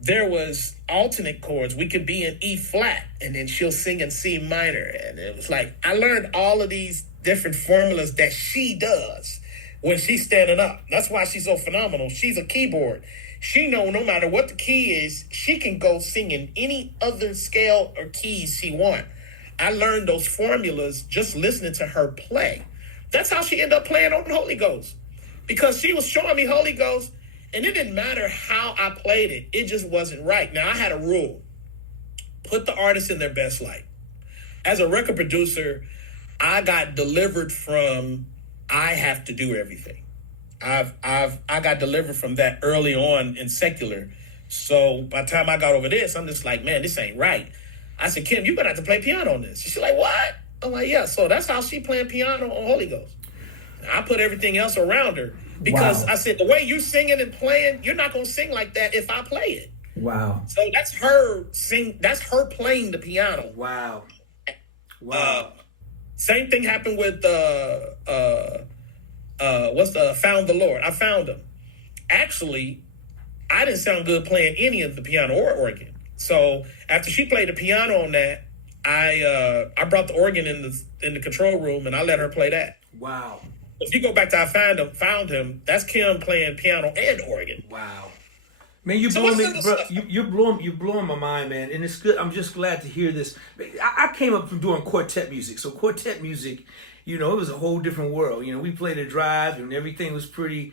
there was alternate chords. We could be in E flat and then she'll sing in C minor. And it was like, I learned all of these different formulas that she does when she's standing up. That's why she's so phenomenal. She's a keyboard. She know no matter what the key is, she can go sing in any other scale or keys she want. I learned those formulas just listening to her play. That's how she ended up playing on Holy Ghost. Because she was showing me Holy Ghost, and it didn't matter how I played it. It just wasn't right. Now, I had a rule. Put the artist in their best light. As a record producer, I got delivered from I have to do everything. I got delivered from that early on in secular. So by the time I got over this, I'm just like, man, this ain't right. I said, Kim, you're gonna have to play piano on this. She's like, what? I'm like, yeah. So that's how she playing piano on Holy Ghost. I put everything else around her because I said, the way you singing and playing, you're not gonna sing like that if I play it. Wow. So that's her that's her playing the piano. Wow. Same thing happened with Found the Lord. I found him. Actually, I didn't sound good playing any of the piano or organ. So after she played the piano on that, I brought the organ in the control room and I let her play that. Wow. If you go back to I found him, that's Kim playing piano and organ. Wow. Man, you're blowing my mind, man, and it's good. I'm just glad to hear this. I came up from doing quartet music, so quartet music, you know, it was a whole different world. You know, we played a drive, and everything was pretty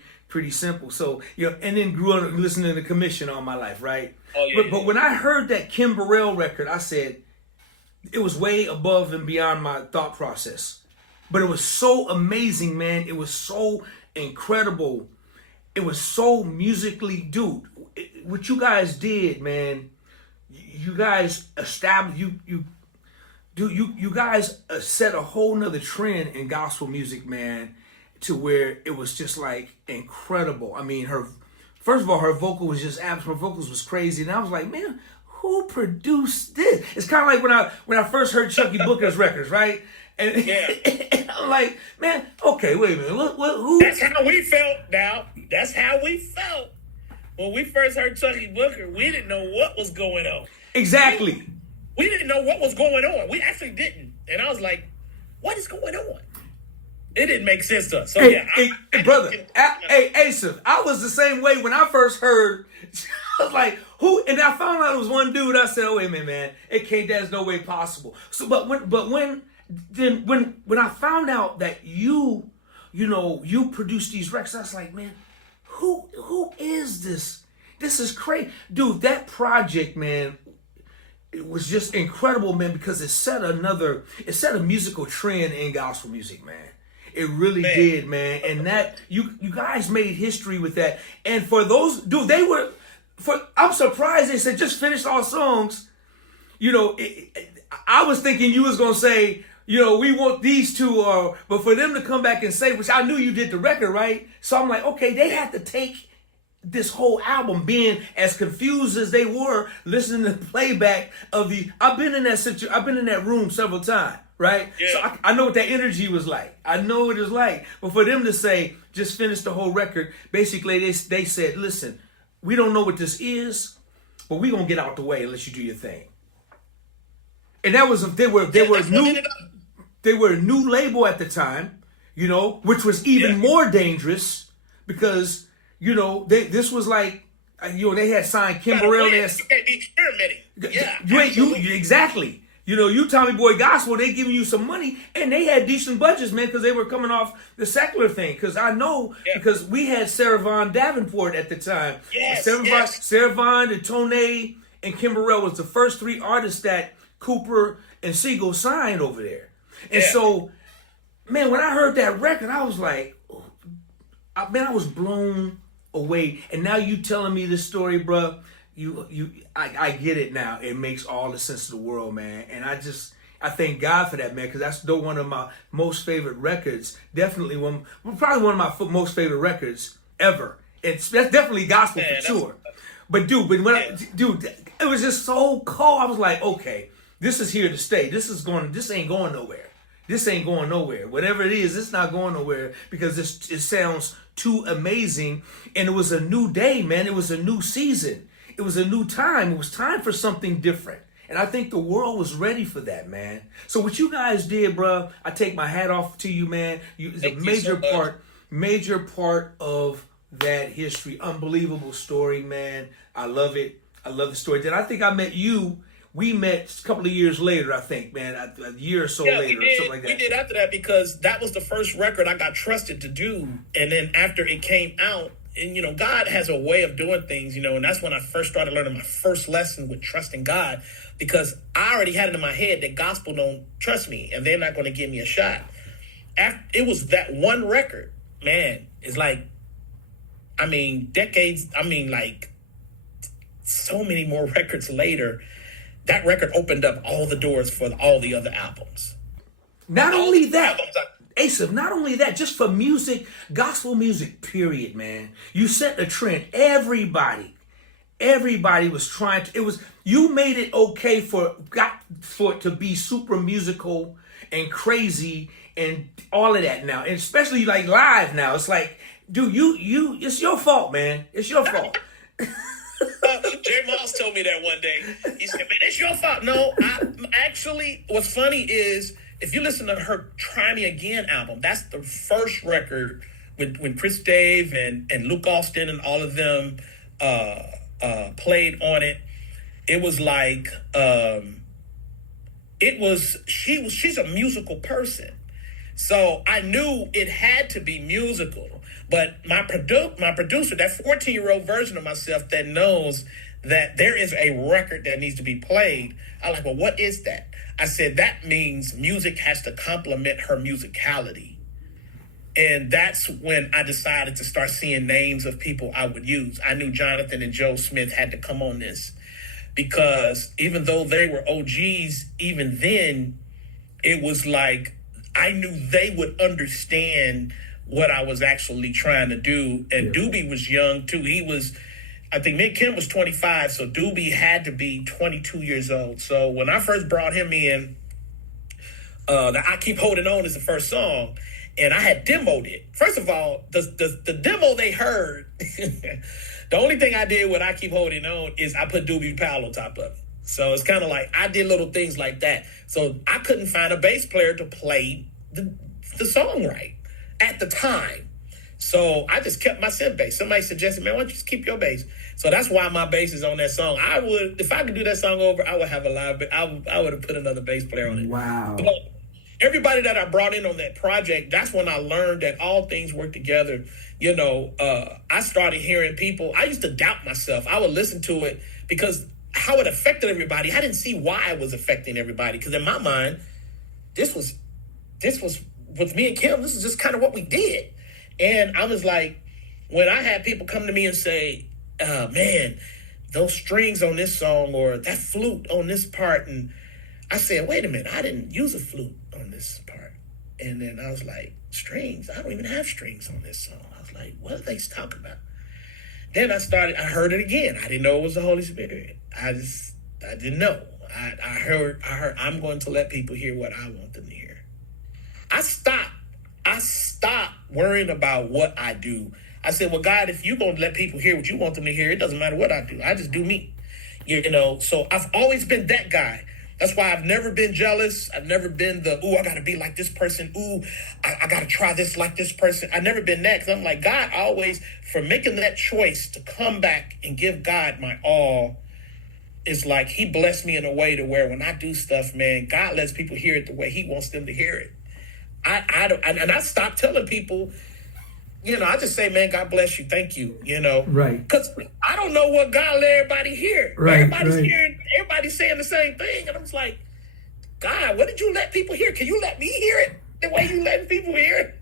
simple. So, you know, and then grew up listening to Commission all my life, right? Oh yeah. But when I heard that Kim Burrell record, I said it was way above and beyond my thought process. But it was so amazing, man. It was so incredible. It was so musically, dude. What you guys did, man. You guys established you guys set a whole nother trend in gospel music, man, to where it was just like incredible. I mean, first of all, her vocal was just her vocals was crazy, and I was like, man, who produced this? It's kind of like when I first heard Chucky Booker's records, right? And, yeah. And I'm like, man, okay, wait a minute, who? That's how we felt. Now, that's how we felt when we first heard Chucky Booker. We didn't know what was going on. Exactly. We didn't know what was going on. We actually didn't. And I was like, what is going on? It didn't make sense to us. So Hey, yeah, hey, brother, hey, Asaph, I was the same way when I first heard. I was like, who? And I found out it was one dude. I said, oh wait a minute, man, it can't. There's no way possible. So, but when I found out that you produced these records, I was like, man, who is this? This is crazy, dude. That project, man, it was just incredible, man, because it set a musical trend in gospel music, man. It really did, man. And that you guys made history with that. And for those, dude, I'm surprised they said just finish all songs. I was thinking you was gonna say, we want these two, but for them to come back and say, which I knew you did the record, right? So I'm like, okay, they had to take this whole album, being as confused as they were listening to playback of I've been in that room several times, right? Yeah. So I know what that energy was like. I know what it was like. But for them to say, just finish the whole record, basically they said, listen, we don't know what this is, but we gonna get out the way and let you do your thing. And that was they were a new label at the time, which was even more dangerous because this was like, they had signed Kim Burrell. You can't be experimenting. Yeah, Exactly. You Tommy Boy Gospel, they giving you some money, and they had decent budgets, man, because they were coming off the secular thing. Because I know, because we had Sarah Vaughan Davenport at the time. Yes, Sarah Vaughan and Tone and Kim Burrell was the first three artists that Cooper and Siegel signed over there. And so, man, when I heard that record, I was like, I was blown away. And now you telling me this story, bro. I get it now. It makes all the sense of the world, man. And I thank God for that, man, because that's one of my most favorite records. Probably one of my most favorite records ever. That's definitely gospel for sure. But dude, it was just so cold. I was like, okay, this is here to stay. This ain't going nowhere. This ain't going nowhere. Whatever it is, it's not going nowhere because it sounds too amazing. And it was a new day, man. It was a new season. It was a new time. It was time for something different. And I think the world was ready for that, man. So what you guys did, bro, I take my hat off to you, man. It's a major part of that history. Unbelievable story, man. I love it. I love the story. Then I think I met you. We met a couple of years later, I think, man, a year or so later, or something like that. We did after that because that was the first record I got trusted to do. And then after it came out, and, God has a way of doing things, and that's when I first started learning my first lesson with trusting God, because I already had it in my head that gospel don't trust me and they're not going to give me a shot. It was that one record, man, it's like, decades, so many more records later, that record opened up all the doors for all the other albums. Not only that, Asaph, not only that, just for music, gospel music, period, man. You set a trend. Everybody was trying to, you made it okay for it to be super musical and crazy and all of that now. And especially like live now. It's like, dude, it's your fault, man. It's your fault. Jay Moss told me that one day. He said, man, it's your fault. No, actually, what's funny is, if you listen to her Try Me Again album, that's the first record when Chris Dave and Luke Austin and all of them played on it. It was like, she's a musical person. So I knew it had to be musical. But my producer, that 14-year-old version of myself that knows that there is a record that needs to be played, I'm like, well, what is that? I said, that means music has to complement her musicality. And that's when I decided to start seeing names of people I would use. I knew Jonathan and Joe Smith had to come on this because even though they were OGs, even then, it was like I knew they would understand what I was actually trying to do. And Doobie was young, too. I think Mick Kim was 25, so Doobie had to be 22 years old. So when I first brought him in, I Keep Holding On is the first song, and I had demoed it. First of all, the demo they heard, the only thing I did with I Keep Holding On is I put Doobie Powell on top of it. So it's kind of like I did little things like that. So I couldn't find a bass player to play the song right. at the time. So I just kept my synth bass. Somebody suggested, man, why don't you just keep your bass? So that's why my bass is on that song. I would, if I could do that song over, I would have a live. I would have put another bass player on it. Wow. But everybody that I brought in on that project, that's when I learned that all things work together. You know, I started hearing people. I used to doubt myself. I would listen to it because how it affected everybody. I didn't see why it was affecting everybody. Because in my mind, this was with me and Kim. This is just kind of what we did. And I was like, when I had people come to me and say, man, those strings on this song or that flute on this part. And I said, wait a minute, I didn't use a flute on this part. And then I was like, strings? I don't even have strings on this song. I was like, what are they talking about? Then I heard it again. I didn't know it was the Holy Spirit. I didn't know. I heard, I'm going to let people hear what I want them to hear. I stopped worrying about what I do. I said, well, God, if you're going to let people hear what you want them to hear, it doesn't matter what I do. I just do me. You know, so I've always been that guy. That's why I've never been jealous. I've never been I got to be like this person. I got to try this like this person. I've never been that because I'm like, God always, for making that choice to come back and give God my all, it's like he blessed me in a way to where when I do stuff, man, God lets people hear it the way he wants them to hear it. I stopped telling people, you know, I just say, man, God bless you. Thank you, you know. Right. Because I don't know what God let everybody hear. Right, Everybody's saying the same thing. And I'm just like, God, what did you let people hear? Can you let me hear it the way you letting people hear it?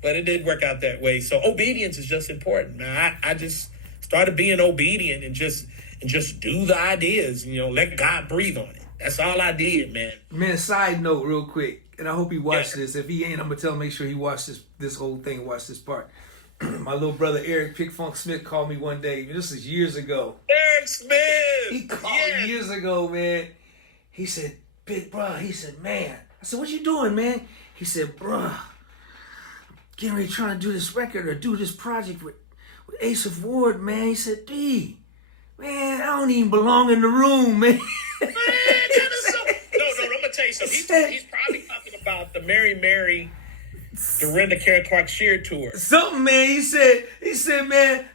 But it didn't work out that way. So obedience is just important, man. I just started being obedient and just do the ideas, you know, let God breathe on it. That's all I did, man. Man, side note real quick, and I hope he watched this. If he ain't, I'm gonna tell him make sure he watched this whole thing, watch this part. My little brother Eric Pick Funk Smith called me one day. This is years ago. Eric Smith! He called me years ago, man. He said, big bro, he said, man. I said, what you doing, man? He said, bro, getting ready trying to do this record or do this project with Asaph Ward, man. He said, D, man, I don't even belong in the room, man. Man, that is so... No, I'm going to tell you something. He's probably talking about the Mary, Dorinda Karen Clark Shear tour. Something, man. He said, man,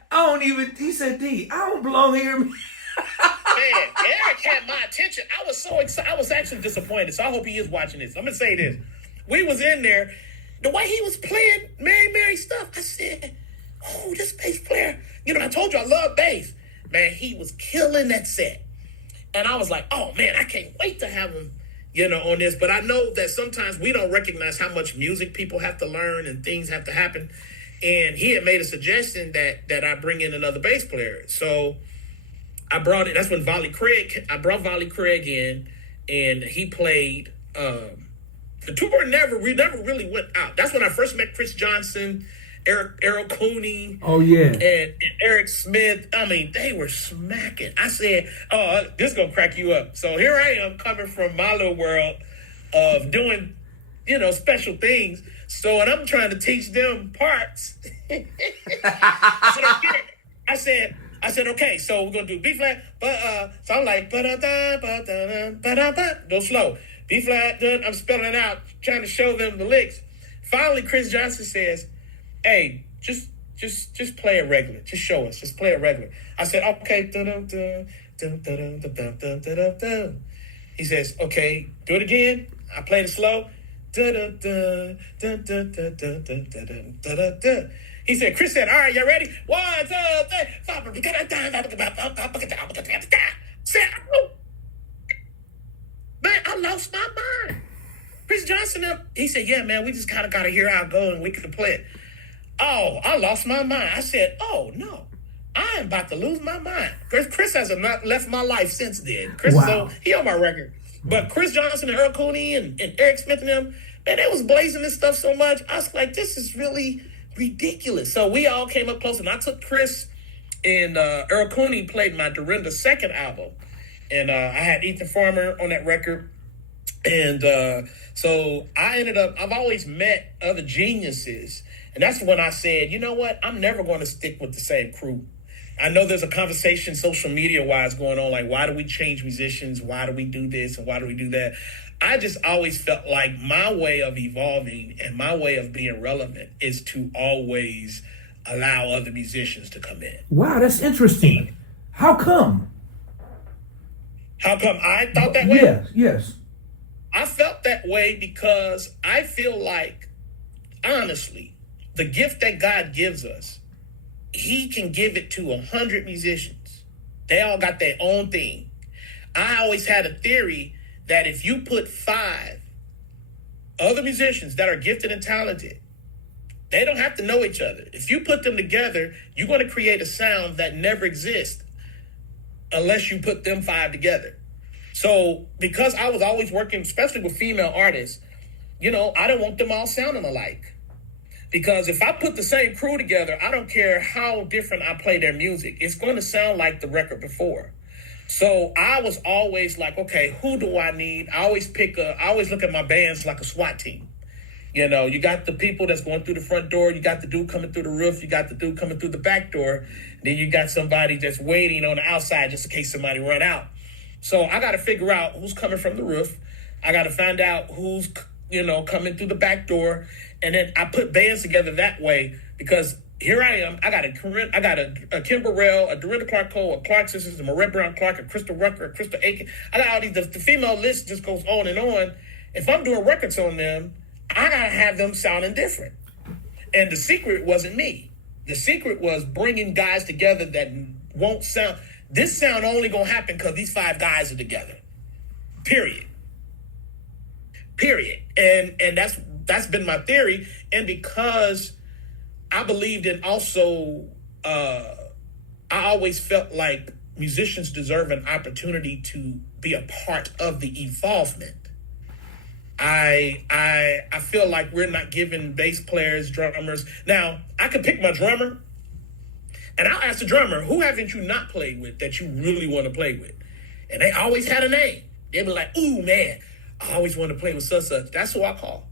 he said, D, I don't belong here, man. Man, Eric had my attention. I was so excited. I was actually disappointed, so I hope he is watching this. I'm going to say this. We was in there. The way he was playing Mary stuff, I said, oh, this bass player. You know, I told you I love bass. Man, he was killing that set. And I was like, oh, man, I can't wait to have him, you know, on this. But I know that sometimes we don't recognize how much music people have to learn and things have to happen. And he had made a suggestion that I bring in another bass player. So I brought it. That's when I brought Volley Craig in, and he played. The tour never really went out. That's when I first met Chris Johnson, Errol Cooney, and Eric Smith. I mean, they were smacking. I said, oh, this is going to crack you up. So here I am coming from my little world of doing, you know, special things. So, and I'm trying to teach them parts. I said, okay, so we're going to do B flat, so I'm like, go slow. B flat, I'm spelling it out, trying to show them the licks. Finally, Chris Johnson says, hey, just play it regular. Just show us. Just play it regular. I said, okay. He says, okay, do it again. I played it slow. He said, Chris said, all right, y'all ready? 1, 2, 3. Man, I lost my mind. Chris Johnson, he said, yeah, man, we just kind of got to hear how it goes and we can play it. Oh, I lost my mind. I said, oh, no, I am about to lose my mind. Chris hasn't left my life since then. Chris he on my record. But Chris Johnson and Earl Cooney and Eric Smith and them, man, they was blazing this stuff so much. I was like, this is really ridiculous. So we all came up close, and I took Chris and Earl Cooney played my Dorinda second album. And I had Ethan Farmer on that record. And so I've always met other geniuses. And that's when I said, you know what? I'm never going to stick with the same crew. I know there's a conversation social media wise going on, like, why do we change musicians? Why do we do this? And why do we do that? I just always felt like my way of evolving and my way of being relevant is to always allow other musicians to come in. Wow, that's interesting. How come? How come I thought that way? Yes. I felt that way because I feel like, honestly, the gift that God gives us, he can give it to 100 musicians. They all got their own thing. I always had a theory that if you put 5 other musicians that are gifted and talented, they don't have to know each other. If you put them together, you're going to create a sound that never exists unless you put them 5 together. So because I was always working, especially with female artists, I don't want them all sounding alike. Because if I put the same crew together, I don't care how different I play their music, it's going to sound like the record before. So I was always like, okay, who do I need? I always look at my bands like a SWAT team. You got the people that's going through the front door. You got the dude coming through the roof. You got the dude coming through the back door. Then you got somebody that's waiting on the outside just in case somebody run out. So I got to figure out who's coming from the roof. I got to find out who's, coming through the back door. And then I put bands together that way because here I am. I got a Kim Burrell, a Dorinda Clark Cole, a Clark Sisters, a Marette Brown Clark, a Crystal Rucker, a Crystal Aiken. I got all these. The female list just goes on and on. If I'm doing records on them, I got to have them sounding different. And the secret wasn't me. The secret was bringing guys together that won't sound. This sound only going to happen because these 5 guys are together. Period. And that's been my theory. And because I believed in also, I always felt like musicians deserve an opportunity to be a part of the evolvement. I feel like we're not giving bass players, drummers. Now, I could pick my drummer, and I'll ask the drummer, who haven't you not played with that you really want to play with? And they always had a name. They'd be like, ooh, man, I always want to play with such. That's who I call.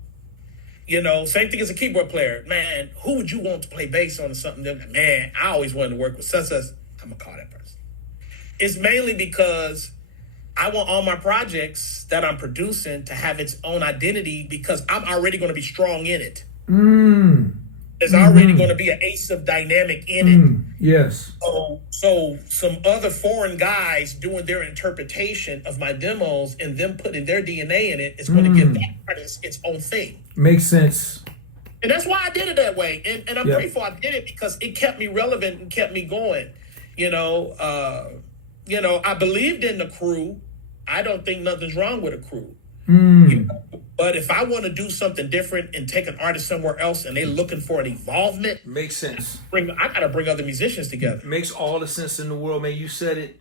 Same thing as a keyboard player. Man, who would you want to play bass on or something? Man, I always wanted to work with such. I'm going to call that person. It's mainly because I want all my projects that I'm producing to have its own identity because I'm already going to be strong in it. There's already going to be an ace of dynamic in it. Yes. So some other foreign guys doing their interpretation of my demos and them putting their DNA in it is going to give that artist its own thing. Makes sense. And that's why I did it that way. And I'm grateful I did it because it kept me relevant and kept me going. I believed in the crew. I don't think nothing's wrong with a crew. But if I want to do something different and take an artist somewhere else and they're looking for an evolvement, makes sense. I got to bring other musicians together. Makes all the sense in the world, man. You said it.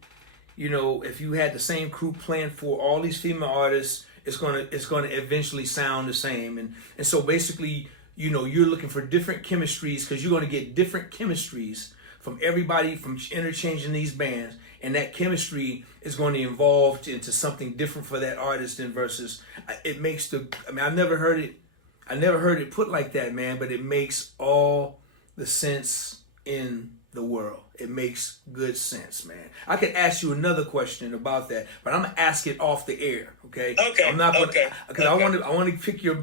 If you had the same crew playing for all these female artists, it's gonna eventually sound the same. And so basically, you're looking for different chemistries because you're gonna get different chemistries from everybody from interchanging these bands. And that chemistry is going to evolve into something different for that artist and versus it makes I've never heard it put like that, man, but it makes all the sense in the world. It makes good sense, man. I could ask you another question about that, but I'm gonna ask it off the air, okay? Okay. I'm not gonna because I want to pick your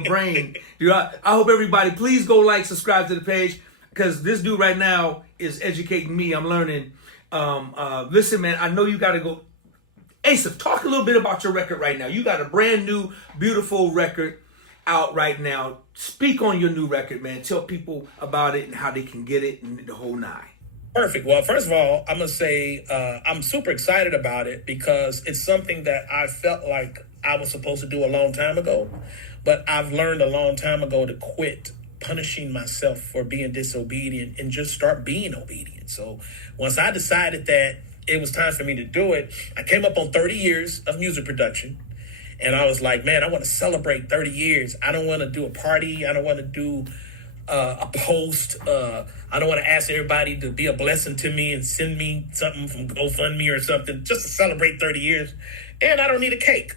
brain. Dude, I hope everybody please go subscribe to the page because this dude right now is educating me. I'm learning. Listen, man, I know you got to go. Asaph, talk a little bit about your record right now. You got a brand new, beautiful record out right now. Speak on your new record, man. Tell people about it and how they can get it and the whole nine. Perfect. Well, first of all, I'm going to say I'm super excited about it because it's something that I felt like I was supposed to do a long time ago, but I've learned a long time ago to quit punishing myself for being disobedient and just start being obedient. So once I decided that it was time for me to do it, I came up on 30 years of music production. And I was like, man, I want to celebrate 30 years. I don't want to do a party. I don't want to do a post. I don't want to ask everybody to be a blessing to me and send me something from GoFundMe or something just to celebrate 30 years. And I don't need a cake.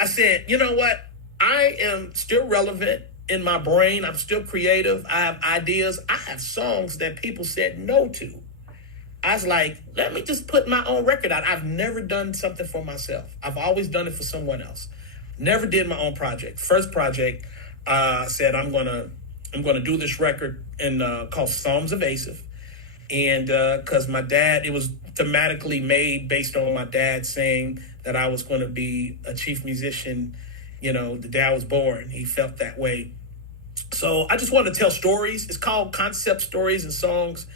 I said, you know what? I am still relevant in my brain. I'm still creative. I have ideas. I have songs that people said no to. I was like, let me just put my own record out. I've never done something for myself. I've always done it for someone else. Never did my own project. First project, said I'm gonna do this record called Psalms of Asaph, and because my dad, it was thematically made based on my dad saying that I was going to be a chief musician. You know, the day I was born, he felt that way. So I just wanted to tell stories. It's called Concept Stories and Songs.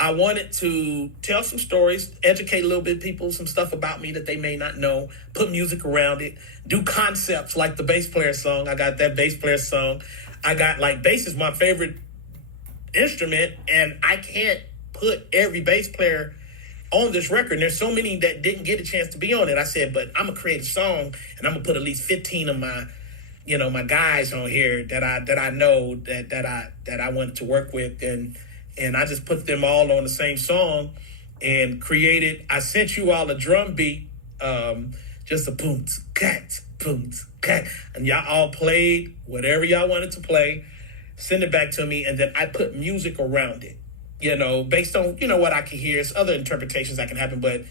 I wanted to tell some stories, educate a little bit people, some stuff about me that they may not know, put music around it, do concepts like the bass player song. I got that bass player song. I got, like, bass is my favorite instrument, and I can't put every bass player on this record. And there's so many that didn't get a chance to be on it. I said, but I'm gonna create a song and I'm gonna put at least 15 of my, you know, my guys on here that I know that I wanted to work with, and I just put them all on the same song and created. I sent you all a drum beat, just a boom, cat, and y'all all played whatever y'all wanted to play. Send it back to me, and then I put music around it. You know, based on, you know, what I can hear. It's other interpretations that can happen, and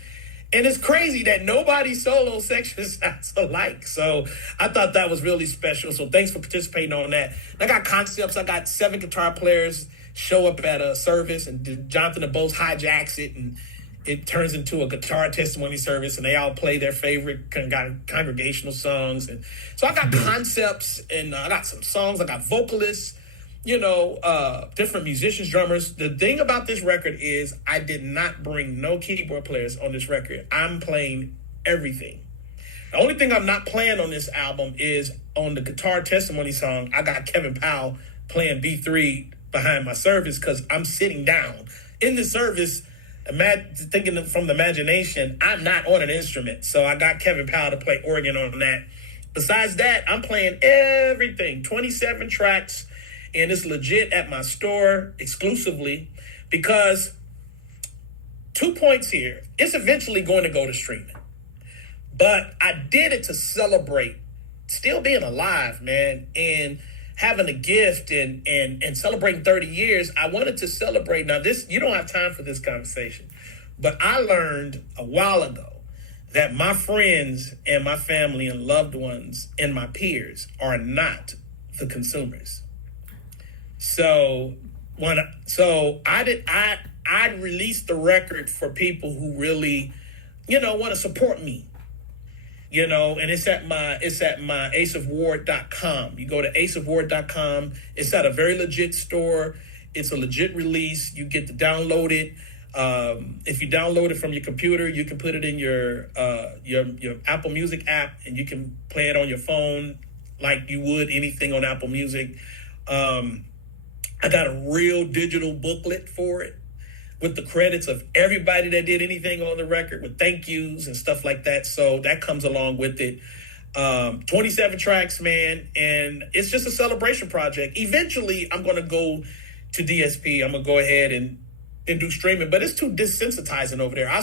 it's crazy that nobody's solo section sounds alike. So I thought that was really special. So thanks for participating on that. I got concepts. I got 7 guitar players show up at a service, and Jonathan DeBose hijacks it, and it turns into a guitar testimony service, and they all play their favorite congregational songs. And so I got concepts, and I got some songs. I got vocalists, you know, different musicians, drummers. The thing about this record is I did not bring no keyboard players on this record. I'm playing everything. The only thing I'm not playing on this album is on the guitar testimony song. I got Kevin Powell playing B3 behind my service because I'm sitting down in the service, thinking from the imagination. I'm not on an instrument, so I got Kevin Powell to play organ on that. Besides that, I'm playing everything, 27 tracks, and it's legit at my store exclusively because 2 points here. It's eventually going to go to streaming, but I did it to celebrate still being alive, man, and having a gift and celebrating 30 years. I wanted to celebrate. Now, this, you don't have time for this conversation, but I learned a while ago that my friends and my family and loved ones and my peers are not the consumers. So I released the record for people who really, you know, want to support me. You know, and it's at my asaphward.com. You go to asaphward.com. It's at a very legit store. It's a legit release. You get to download it. If you download it from your computer, you can put it in your Apple Music app, and you can play it on your phone like you would anything on Apple Music. I got a real digital booklet for it with the credits of everybody that did anything on the record, with thank yous and stuff like that. So that comes along with it. 27 tracks, man. And it's just a celebration project. Eventually, I'm going to go to DSP. I'm going to go ahead and do streaming, but it's too desensitizing over there. I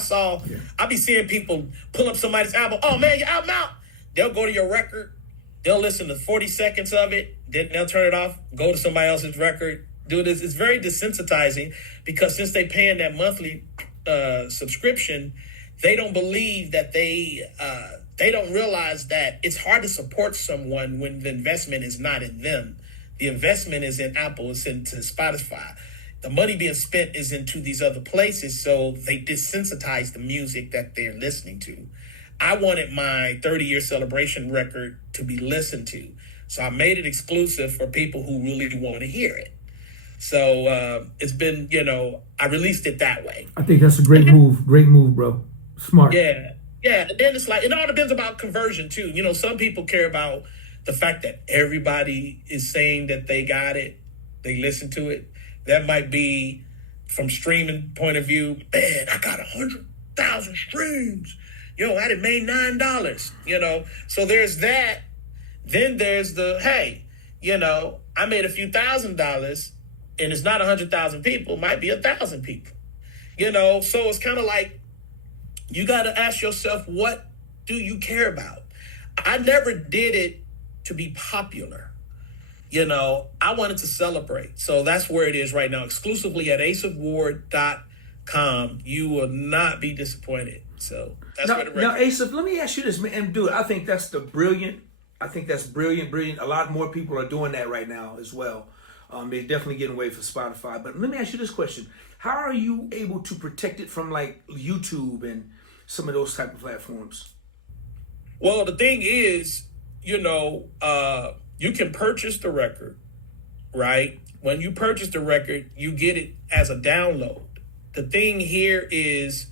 be seeing people pull up somebody's album. Oh man, your album out. They'll go to your record. They'll listen to 40 seconds of it. Then they'll turn it off, go to somebody else's record. Do this. It's very desensitizing because since they paying that monthly subscription, they don't believe that they don't realize that it's hard to support someone when the investment is not in them. The investment is in Apple, it's into Spotify. The money being spent is into these other places, so they desensitize the music that they're listening to. I wanted my 30-year celebration record to be listened to, so I made it exclusive for people who really want to hear it. So it's been, you know, I released it that way. I think that's a great move. Great move, bro. Smart. Yeah. And then it's like, it all depends about conversion too. You know, some people care about the fact that everybody is saying that they got it, they listen to it. That might be from streaming point of view. Man, I got 100,000 streams. Yo, I done made $9. You know, so there's that. Then there's the, hey, you know, I made a few $1,000s. And it's not 100,000 people, might be 1,000 people, you know? So it's kind of like, you got to ask yourself, what do you care about? I never did it to be popular. I wanted to celebrate. So that's where it is right now, exclusively at asaphward.com. you will not be disappointed. So that's Now, where the record. now, Asaph, let me ask you this, man. And dude, I think that's brilliant. Brilliant. A lot more people are doing that right now as well. They're definitely getting away from Spotify. But let me ask you this question: how are you able to protect it from like YouTube and some of those type of platforms? Well, the thing is, you can purchase the record, right? When you purchase the record, you get it as a download. The thing here is,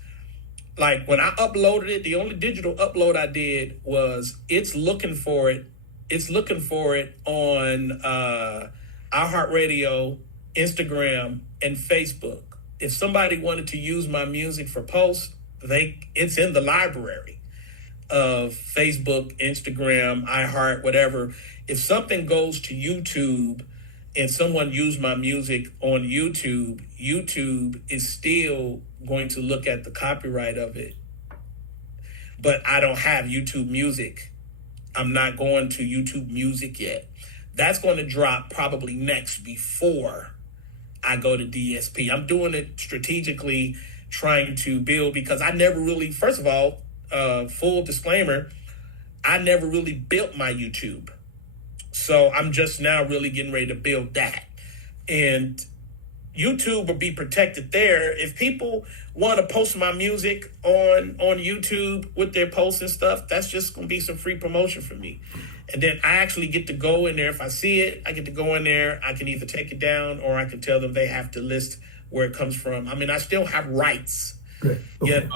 like when I uploaded it, the only digital upload I did was it's looking for it. It's looking for it on iHeartRadio, Instagram, and Facebook. If somebody wanted to use my music for posts, it's in the library of Facebook, Instagram, iHeart, whatever. If something goes to YouTube and someone used my music on YouTube, YouTube is still going to look at the copyright of it. But I don't have YouTube Music. I'm not going to YouTube Music yet. That's going to drop probably next before I go to DSP. I'm doing it strategically, trying to build, because I never really, first of all, full disclaimer, I never really built my YouTube. So I'm just now really getting ready to build that. And YouTube will be protected there. If people want to post my music on YouTube with their posts and stuff, that's just going to be some free promotion for me. And then I actually get to go in there. If I see it, I get to go in there. I can either take it down or I can tell them they have to list where it comes from. I mean, I still have rights. Good. Okay.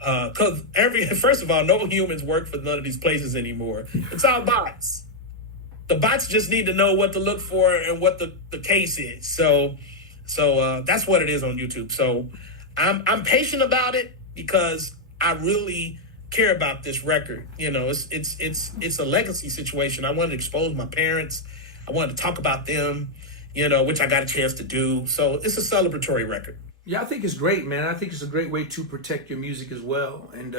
Because first of all, no humans work for none of these places anymore. It's all bots. The bots just need to know what to look for and what the case is. So that's what it is on YouTube. So I'm patient about it because I really care about this record. It's a legacy situation. I wanted to expose my parents. I wanted to talk about them, which I got a chance to do. So it's a celebratory record. Yeah, I think it's great, man. I think it's a great way to protect your music as well. And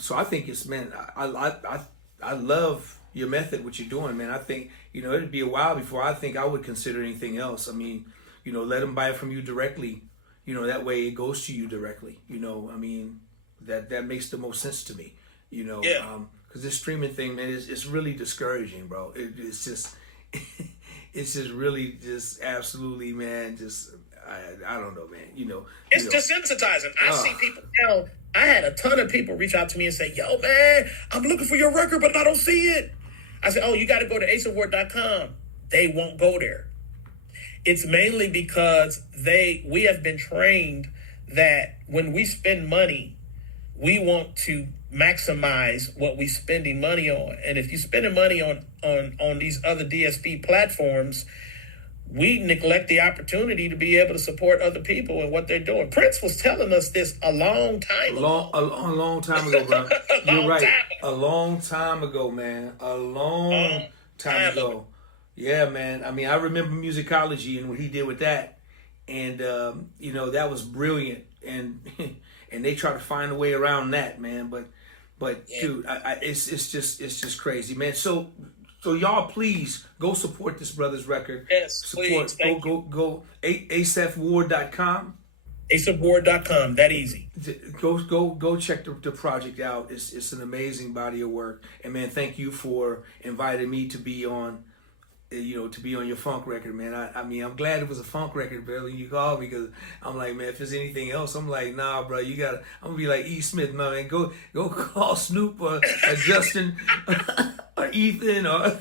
so I think it's, man, I love your method, what you're doing, man. I think, it'd be a while before I think I would consider anything else. I mean, let them buy it from you directly. That way it goes to you directly. I mean, that makes the most sense to me. Because this streaming thing, man, it's really discouraging, bro. It's just, it's just really just absolutely, man. Just I don't know, man. It's desensitizing. I see people now. I had a ton of people reach out to me and say, "Yo, man, I'm looking for your record, but I don't see it." I said, "Oh, you got to go to asaphward.com." They won't go there. It's mainly because we have been trained that when we spend money, we want to maximize what we're spending money on. And if you're spending money on these other DSP platforms, we neglect the opportunity to be able to support other people and what they're doing. Prince was telling us this a long time ago. A long time ago, bro. You're right. A long time ago, man. A long time ago. Yeah, man. I mean, I remember musicology and what he did with that. And, that was brilliant. And and they try to find a way around that, man. But yeah. Dude, it's just crazy, man. So y'all, please go support this brother's record. Yes, support. Please. Go. AsaphWard.com. AsaphWard.com. That easy. Go check the project out. It's an amazing body of work. And man, thank you for inviting me to be on. To be on your funk record, man. I mean, I'm glad it was a funk record, Bill, when you called me, because I'm like, man, if there's anything else, I'm like, nah, bro, I'm gonna be like E. Smith, man. Go call Snoop or Justin or Ethan or.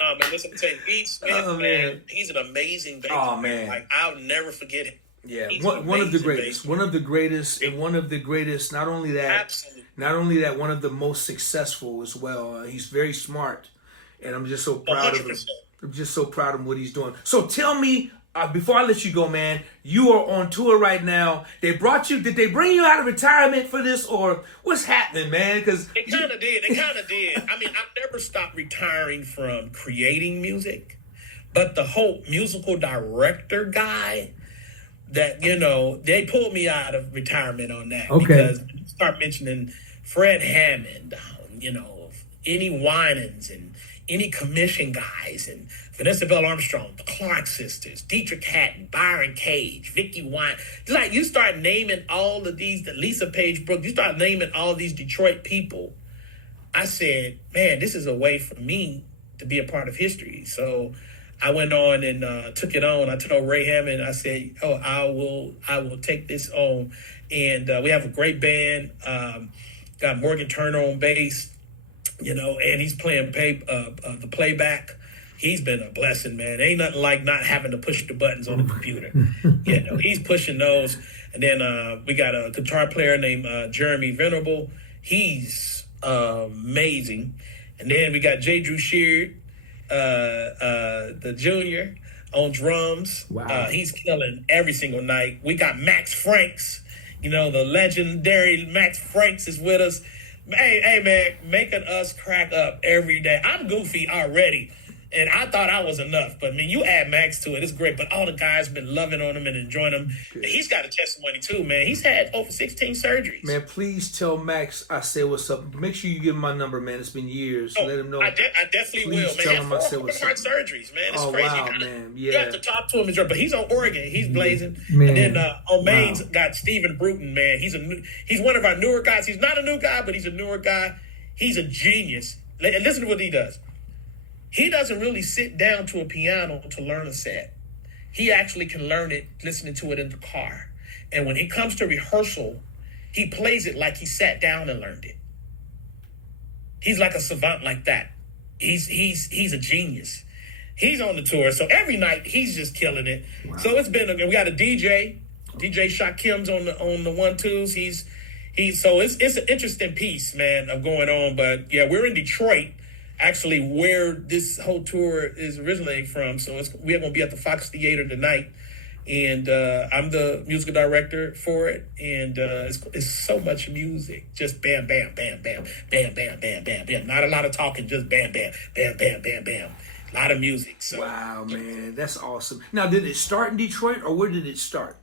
Man, listen, E. Smith, man, he's an amazing bass player. Man, like I'll never forget him. Yeah, one of the greatest, and one of the greatest. Not only that, one of the most successful as well. He's very smart. And I'm just so proud 100%. Of him. I'm just so proud of what he's doing. So tell me, before I let you go, man, you are on tour right now. Did they bring you out of retirement for this, or what's happening, man? Because they kind of did. I mean, I've never stopped retiring from creating music, but the whole musical director guy, that they pulled me out of retirement on that. Okay. Because you start mentioning Fred Hammond, any Winans and any commission guys, and Vanessa Bell Armstrong, the Clark sisters, Dietrich Hatton, Byron Cage, Vicky Wine. Like, you start naming all of these, Lisa Page Brooks, you start naming all these Detroit people. I said, man, this is a way for me to be a part of history. So I went on and took it on. I told Ray Hammond, I said, oh, I will take this on. And we have a great band. Got Morgan Turner on bass, and he's playing the playback. He's been a blessing, man. Ain't nothing like not having to push the buttons on the computer. He's pushing those. And then we got a guitar player named Jeremy Venable. He's amazing. And then we got J. Drew Sheard, the junior, on drums. Wow. He's killing every single night. We got Max Franks. The legendary Max Franks is with us. Hey, man, making us crack up every day. I'm goofy already, and I thought I was enough. But, you add Max to it, it's great. But all the guys been loving on him and enjoying him. And he's got a testimony, too, man. He's had over 16 surgeries. Man, please tell Max I said what's up. Make sure you give him my number, man. It's been years. Let him know. I definitely Please will, man. tell him I said what's heart up. surgeries, man. It's crazy. Wow, man. Yeah. You have to talk to him, but he's on Oregon. He's blazing. Man. And then on Maine's got Stephen Bruton, man. He's one of our newer guys. He's not a new guy, but he's a newer guy. He's a genius. And listen to what he does. He doesn't really sit down to a piano to learn a set. He actually can learn it listening to it in the car. And when he comes to rehearsal, he plays it like he sat down and learned it. He's like a savant like that. He's a genius. He's on the tour, so every night he's just killing it. Wow. So it's been we got a DJ Shakim's on the 1-2s. So it's an interesting piece, man, of going on. But yeah, we're in Detroit, actually, where this whole tour is originating from. So we're going to be at the Fox Theater tonight, and I'm the musical director for it. And it's so much music, just bam, bam, bam, bam, bam, bam, bam, bam, bam. Not a lot of talking, just bam, bam, bam, bam, bam, bam. A lot of music. So. Wow, man, that's awesome. Now, did it start in Detroit, or where did it start?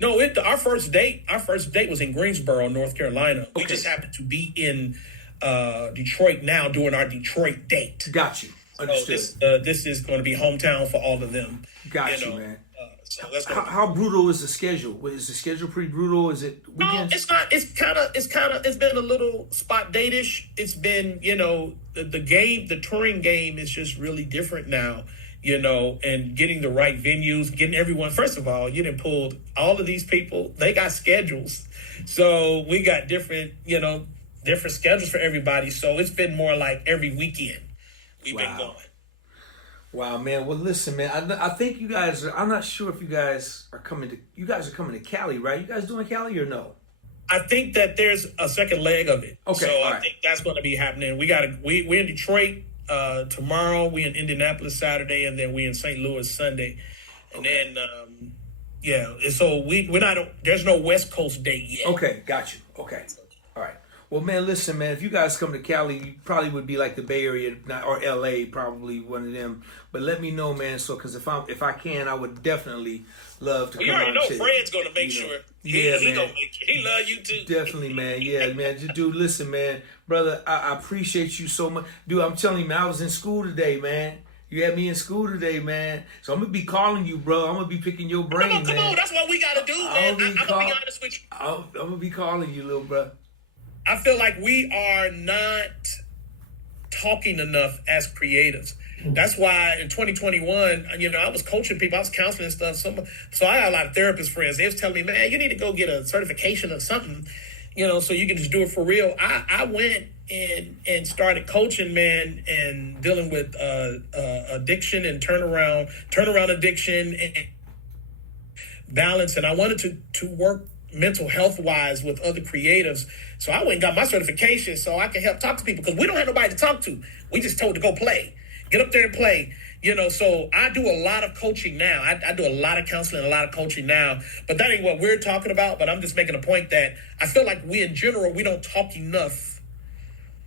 No, our first date was in Greensboro, North Carolina. Okay. We just happened to be in Detroit now doing our Detroit date. Got you. Understood. So this is going to be hometown for all of them. Got you, man. So that's how brutal is the schedule? Is the schedule pretty brutal? Is it weekends? No, it's not. It's been a little spot date-ish. It's been, the touring game is just really different now. And getting the right venues, getting everyone. First of all, you done pulled all of these people. They got schedules. So we got different schedules for everybody. So it's been more like every weekend we've been going. Wow, man. Well, listen, man, I think you guys I'm not sure if you guys are coming to Cali, right? You guys doing Cali or no? I think that there's a second leg of it. Okay. So I think that's going to be happening. We're in Detroit tomorrow, we in Indianapolis Saturday, and then we in St. Louis Sunday. And then so we're not there's no West Coast date yet. Okay, got you. Okay. All right. Well, man, listen, man, if you guys come to Cali, you probably would be like the Bay Area or LA, probably one of them. But let me know, man, so because if I can, I would definitely love to come out. You already know to, Fred's going to make sure. Yeah, he man. Gonna make sure. He love you too. Definitely, man. Yeah, man. Dude, listen, man. Brother, I appreciate you so much. Dude, I'm telling you, man, I was in school today, man. You had me in school today, man. So I'm going to be calling you, bro. I'm going to be picking your brain, man. Come on. That's what we got to do, man. I'm going to be honest with you. I'm going to be calling you, little bro. I feel like we are not talking enough as creatives. That's why in 2021, I was coaching people, I was counseling and stuff. So I got a lot of therapist friends. They was telling me, man, you need to go get a certification or something, so you can just do it for real. I went and started coaching, man, and dealing with addiction and turnaround addiction and balance. And I wanted to work mental health wise with other creatives. So I went and got my certification so I can help talk to people, because we don't have nobody to talk to. We just told to go play. Get up there and play. So I do a lot of coaching now. I do a lot of counseling, a lot of coaching now. But that ain't what we're talking about. But I'm just making a point that I feel like we in general, we don't talk enough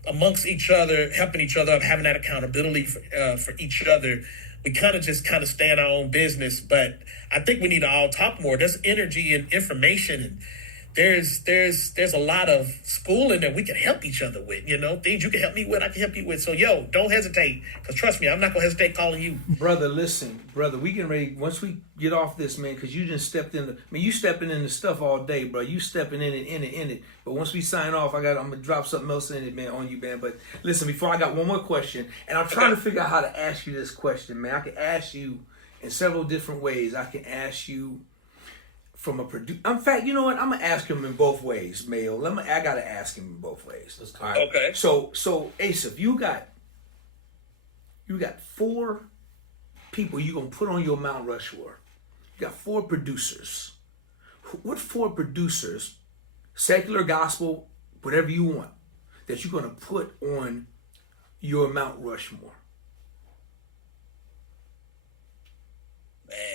amongst each other, helping each other up, having that accountability for each other. We kind of stay in our own business. But I think we need to all talk more. There's energy and information and there's a lot of schooling that we can help each other with, things you can help me with, I can help you with. So don't hesitate, because trust me, I'm not gonna hesitate calling you. Brother, listen, brother, we getting ready, once we get off this, man, because you just stepped in you stepping in the stuff all day, bro. You stepping in it. But once we sign off, I'm gonna drop something else in it, man, on you, man. But listen, before I got one more question, and I'm trying to figure out how to ask you this question, man. I can ask you in several different ways. I can ask you from a producer. In fact, you know what? I'm gonna ask him in both ways, Mayo. I gotta ask him in both ways. All right. Okay. So Asaph, you got 4 people you gonna put on your Mount Rushmore. You got 4 producers. What 4 producers, secular, gospel, whatever you want, that you're gonna put on your Mount Rushmore? Man.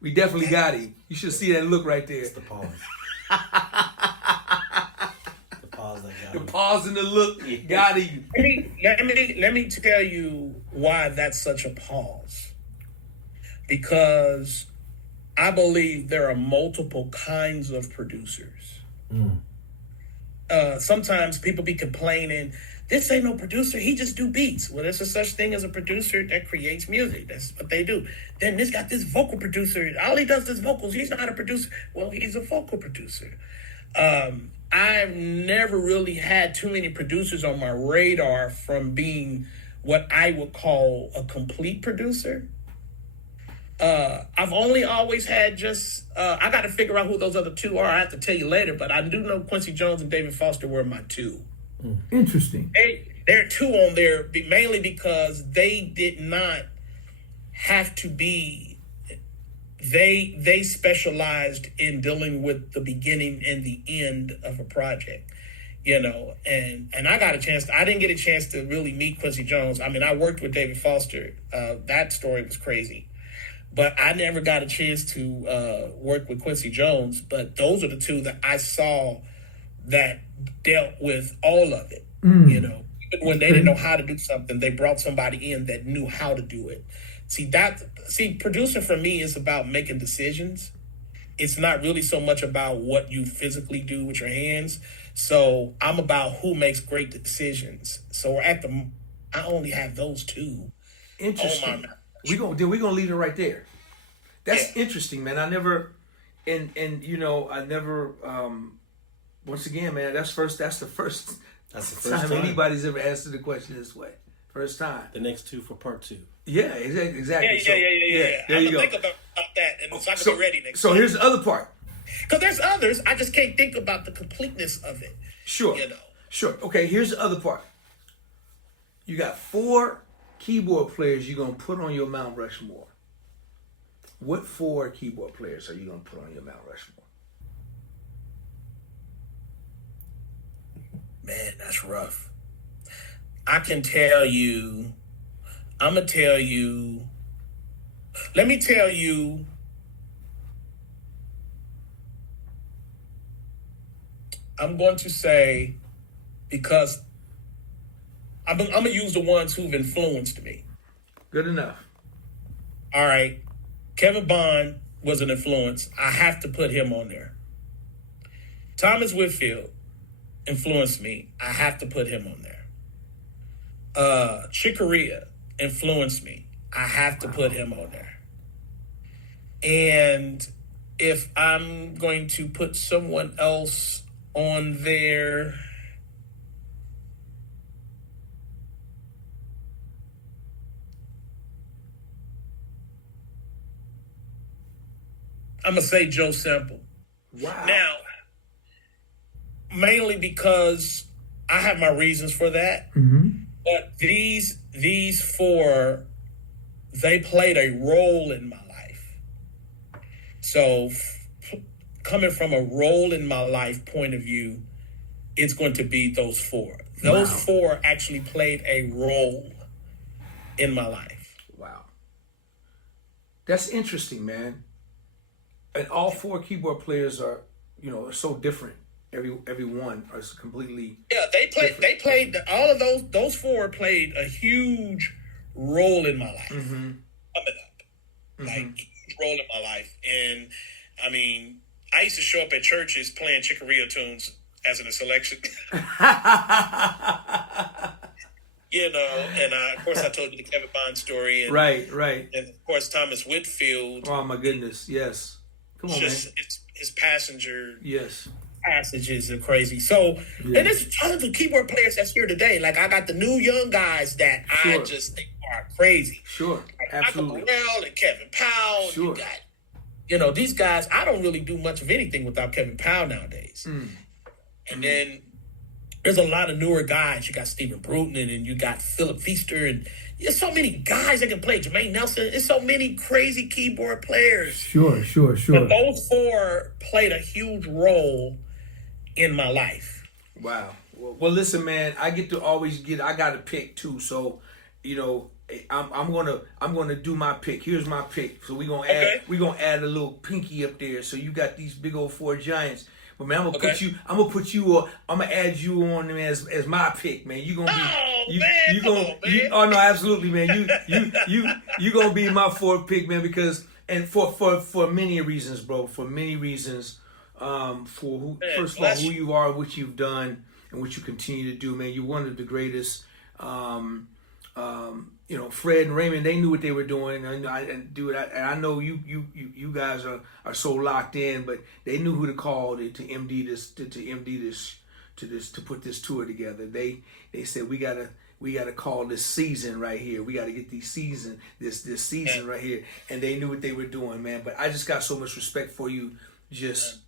We definitely got him. You should see that look right there. It's the pause. The pause that got The him. pause and the look got him. Let me tell you why that's such a pause. Because I believe there are multiple kinds of producers. Sometimes people be complaining, this ain't no producer, he just do beats. Well, there's a such thing as a producer that creates music. That's what they do. Then this got this vocal producer. All he does is vocals. He's not a producer. Well, he's a vocal producer. I've never really had too many producers on my radar from being what I would call a complete producer. I've only always had just, I got to figure out who those other 2 are. I have to tell you later, but I do know Quincy Jones and David Foster were my 2. Interesting. There are 2 on there mainly because they did not have to be, they specialized in dealing with the beginning and the end of a project, and I didn't get a chance to really meet Quincy Jones. I mean, I worked with David Foster. That story was crazy. But I never got a chance to work with Quincy Jones. But those are the 2 that I saw that dealt with all of it. Even when they didn't know how to do something, they brought somebody in that knew how to do it. See, producing for me is about making decisions. It's not really so much about what you physically do with your hands. So I'm about who makes great decisions. So I only have those 2. Interesting. We're gonna leave it right there. That's interesting, man. I never once again, man, that's the first time anybody's ever answered the question this way. First time. The next 2 for part 2. Yeah, exactly. Yeah. There you go. Think about that, and so I can be ready next So time. here's the other part. Because there's others, I just can't think about the completeness of it. Sure. Sure. Okay, here's the other part. You got 4 keyboard players you're going to put on your Mount Rushmore. What 4 keyboard players are you going to put on your Mount Rushmore? Man, that's rough. I can tell you, let me tell you, I'm going to say, because I'm going to use the ones who've influenced me. Good enough. All right. Kevin Bond was an influence. I have to put him on there. Thomas Whitfield influenced me. I have to put him on there. Chick Corea influenced me. I have to put him on there. And if I'm going to put someone else on there, I'm going to say Joe Sample. Wow. Now, mainly because I have my reasons for that. But these 4, they played a role in my life. So coming from a role in my life point of view, it's going to be those 4. Those 4 actually played a role in my life. Wow. That's interesting, man. And all 4 keyboard players are so different. Every one is completely They different. played all of those 4 played a huge role in my life. Coming up. Like role in my life. And I mean, I used to show up at churches playing Chicoria tunes as in a selection. You know, and of course I told you the Kevin Bond story. And, right. And of course Thomas Whitfield. Oh my goodness, yes. Come on, just, man. His passenger Yes. passages are crazy. So, and there's tons of keyboard players that's here today. Like I got the new young guys that I just think are crazy. Sure, like absolutely. Michael Burrell and Kevin Powell. Sure. You got, you know, these guys. I don't really do much of anything without Kevin Powell nowadays. And then there's a lot of newer guys. You got Stephen Bruton and you got Philip Feaster and there's so many guys that can play. Jermaine Nelson. There's so many crazy keyboard players. Sure. But those four played a huge role in my life. Wow. Well, listen, man. I get to always I got to pick too. So, you know, I'm gonna do my pick. Here's my pick. So we're gonna add a little pinky up there. So you got these big old four giants. But man, I'm gonna put you. I'm gonna add you on as my pick, man. You gonna be. Oh no, absolutely, man. You gonna be my fourth pick, man. Because for many reasons, bro. For many reasons. First of all, who you are, what you've done, and what you continue to do, man. You're one of the greatest. You know, Fred and Raymond, they knew what they were doing, and I know you guys are so locked in, but they knew who to call to MD this to put this tour together. They said we gotta call this season right here. We gotta get this season right here, and they knew what they were doing, man. But I just got so much respect for you, just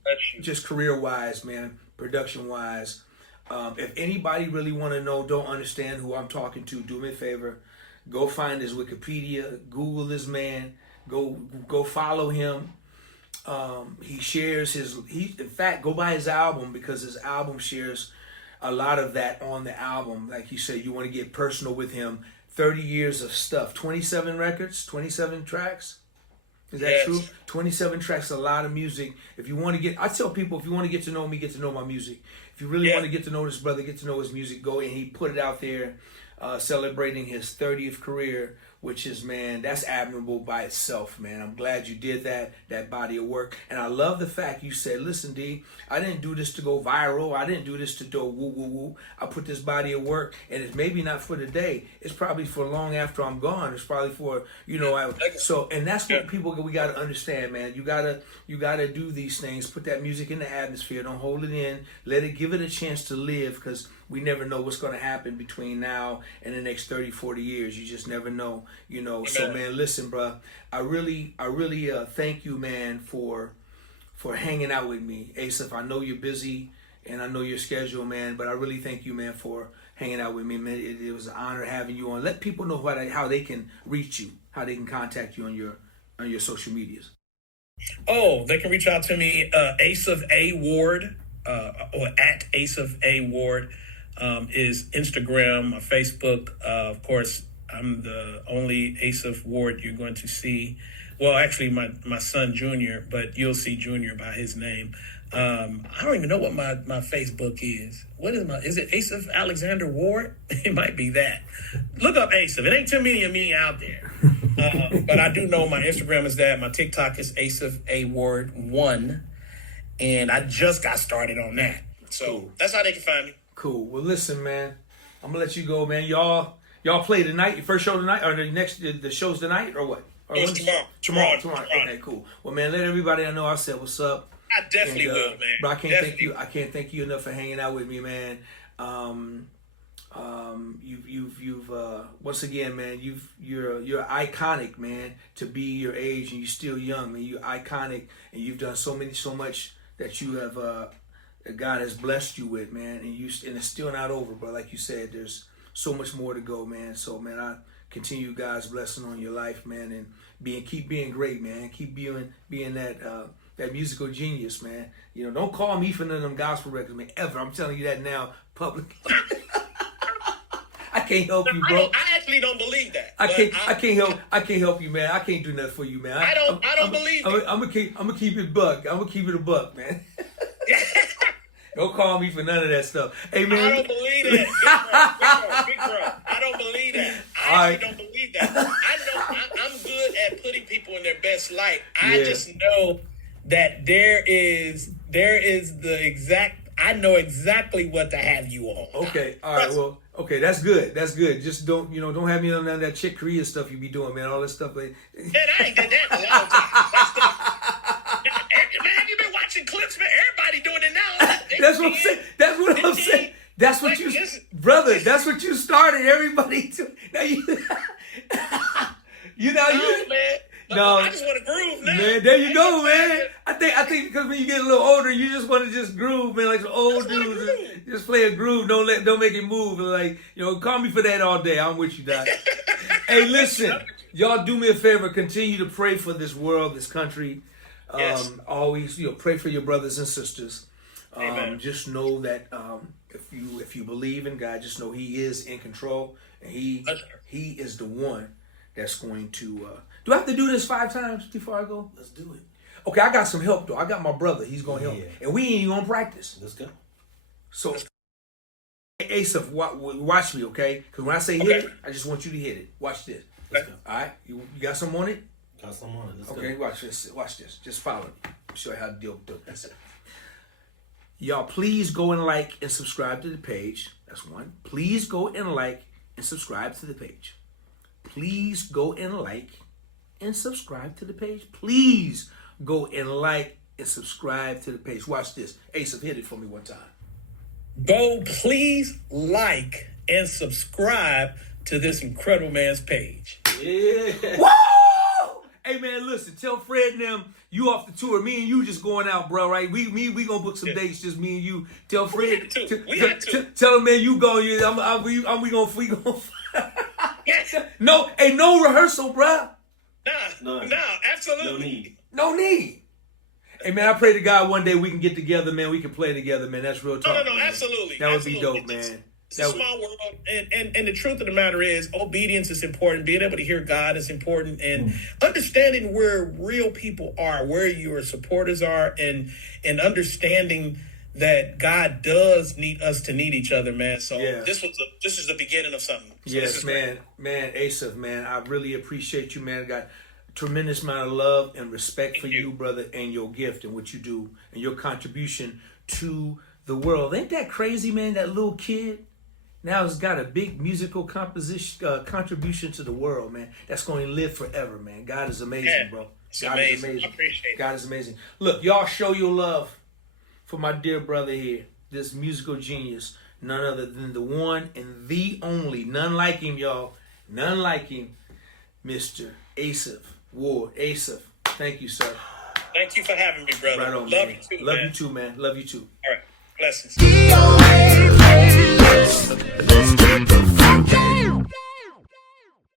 career wise, man, production wise. If anybody really want to know, don't understand who I'm talking to, do me a favor. Go find his Wikipedia, Google this man, go follow him. He shares in fact, go buy his album because his album shares a lot of that on the album. Like you said, you want to get personal with him. 30 years of stuff, 27 records, 27 tracks. Is that true? 27 tracks, a lot of music. I tell people, if you want to get to know me, get to know my music. If you really want to get to know this brother, get to know his music, go and he put it out there. Celebrating his 30th career, which is, man, that's admirable by itself, man. I'm glad you did that body of work. And I love the fact you said, listen, D, I didn't do this to go viral. I didn't do this to do woo, woo, woo. I put this body of work, and it's maybe not for today. It's probably for long after I'm gone. It's probably for, you know, and that's what we got to understand, man. You gotta do these things. Put that music in the atmosphere. Don't hold it in. Give it a chance to live, because we never know what's going to happen between now and the next 30, 40 years. You just never know, you know. So, man, listen, bro, I really thank you, man, for hanging out with me. Asaph, I know you're busy and I know your schedule, man, but I really thank you, man, for hanging out with me, man. It was an honor having you on. Let people know how they can reach you, how they can contact you on your social medias. Oh, they can reach out to me, Asaph A. Ward, or at Asaph A. Ward. Is Instagram, Facebook. Of course, I'm the only Asaph Ward you're going to see. Well, actually, my son Junior, but you'll see Junior by his name. I don't even know what my Facebook is. What is it Asaph Alexander Ward? It might be that. Look up Asaph. It ain't too many of me out there. But I do know my Instagram is that. My TikTok is Asaph A. Ward 1. And I just got started on that. So that's how they can find me. Cool. Well, listen, man, I'm gonna let you go, man. Y'all play tonight. Your first show tonight, or the show's tonight, or what? Or it's tomorrow. Tomorrow. Okay, cool. Well, man, let everybody know I said what's up. I definitely will, man. But I can't thank you enough for hanging out with me, man. You've once again, man, you're iconic, man, to be your age and you're still young, man. You're iconic, and you've done so much that you have. God has blessed you with, man, and it's still not over, but like you said, there's so much more to go, man. So, man, I continue God's blessing on your life, man, and keep being great, man. Keep being that musical genius, man. You know, don't call me for none of them gospel records, man, ever. I'm telling you that now, publicly. I can't help you, bro. I actually don't believe that. I can't help you, man. I can't do nothing for you, man. I don't believe it. I'm gonna keep it buck. I'm gonna keep it a buck, man. Don't call me for none of that stuff. Hey, man. I don't believe that. Big bro. I don't believe that. I actually don't believe that. I know I'm good at putting people in their best it's like. I just know that there is the exact. I know exactly what to have you on. Okay, all right. Well, okay, that's good. That's good. Just don't have me on none of that Chick Korea stuff you be doing, man. All this stuff. Man, I ain't did that in a long time. Man, you been watching clips, man. Everybody doing it now. That's what I'm saying. That's what I'm saying. That's what you, brother. That's what you started. Everybody to now you. Man. No, I just want to groove now. Man, there you go, man. I think because when you get a little older, you just want to just groove, man, like some old dudes. Just play a groove. Don't make it move. Like, call me for that all day. I'm with you, Doc. Hey, listen, y'all do me a favor. Continue to pray for this world, this country. Always, pray for your brothers and sisters. Just know that if you believe in God, just know He is in control, and He is the one that's going to. Do I have to do this 5 times before I go? Let's do it. Okay, I got some help though. I got my brother. He's gonna help, and we ain't even gonna practice. Let's go. So, Asaph, watch me, okay? Because when I say hit it, I just want you to hit it. Watch this. Let's go. All right, you got some on it? Got some on it. Let's Okay, go. watch this. Watch this. Just follow me. I'll show you how to deal with this. Y'all, please go and like and subscribe to the page. That's one. Please go and like and subscribe to the page. Please go and like and subscribe to the page. Please go and like and subscribe to the page. Watch this. Asaph, hit it for me one time. Go, please like and subscribe to this incredible man's page. Yeah. Whoa! Hey man, listen. Tell Fred and them you off the tour. Me and you just going out, bro. Right? We gonna book some dates. Just me and you. Tell Fred. We had to. Tell him, man, you go. We gonna. No, ain't no rehearsal, bro. Nah, absolutely. No need. No need. Hey man, I pray to God one day we can get together, man. We can play together, man. That's real talk. No, man. absolutely. That would be Absolutely. dope, man. It's a small world, and the truth of the matter is, obedience is important. Being able to hear God is important, and understanding where real people are, where your supporters are, and understanding that God does need us to need each other, man. So this is the beginning of something. So yes, man, Asaph, man. I really appreciate you, man. I got a tremendous amount of love and respect for you, brother, and your gift and what you do and your contribution to the world. Ain't that crazy, man? That little kid now has got a big musical contribution to the world, man. That's going to live forever, man. God is amazing, bro. God is amazing. I appreciate it. God is amazing. Look, y'all show your love for my dear brother here, this musical genius, none other than the one and the only, none like him, y'all, none like him, Mr. Asaph Ward. Asaph, thank you, sir. Thank you for having me, brother. Right on, Love man. you too, Love man. you too, man. Love you too. All right. Blessings. DOA playlist. Let's get the funk on.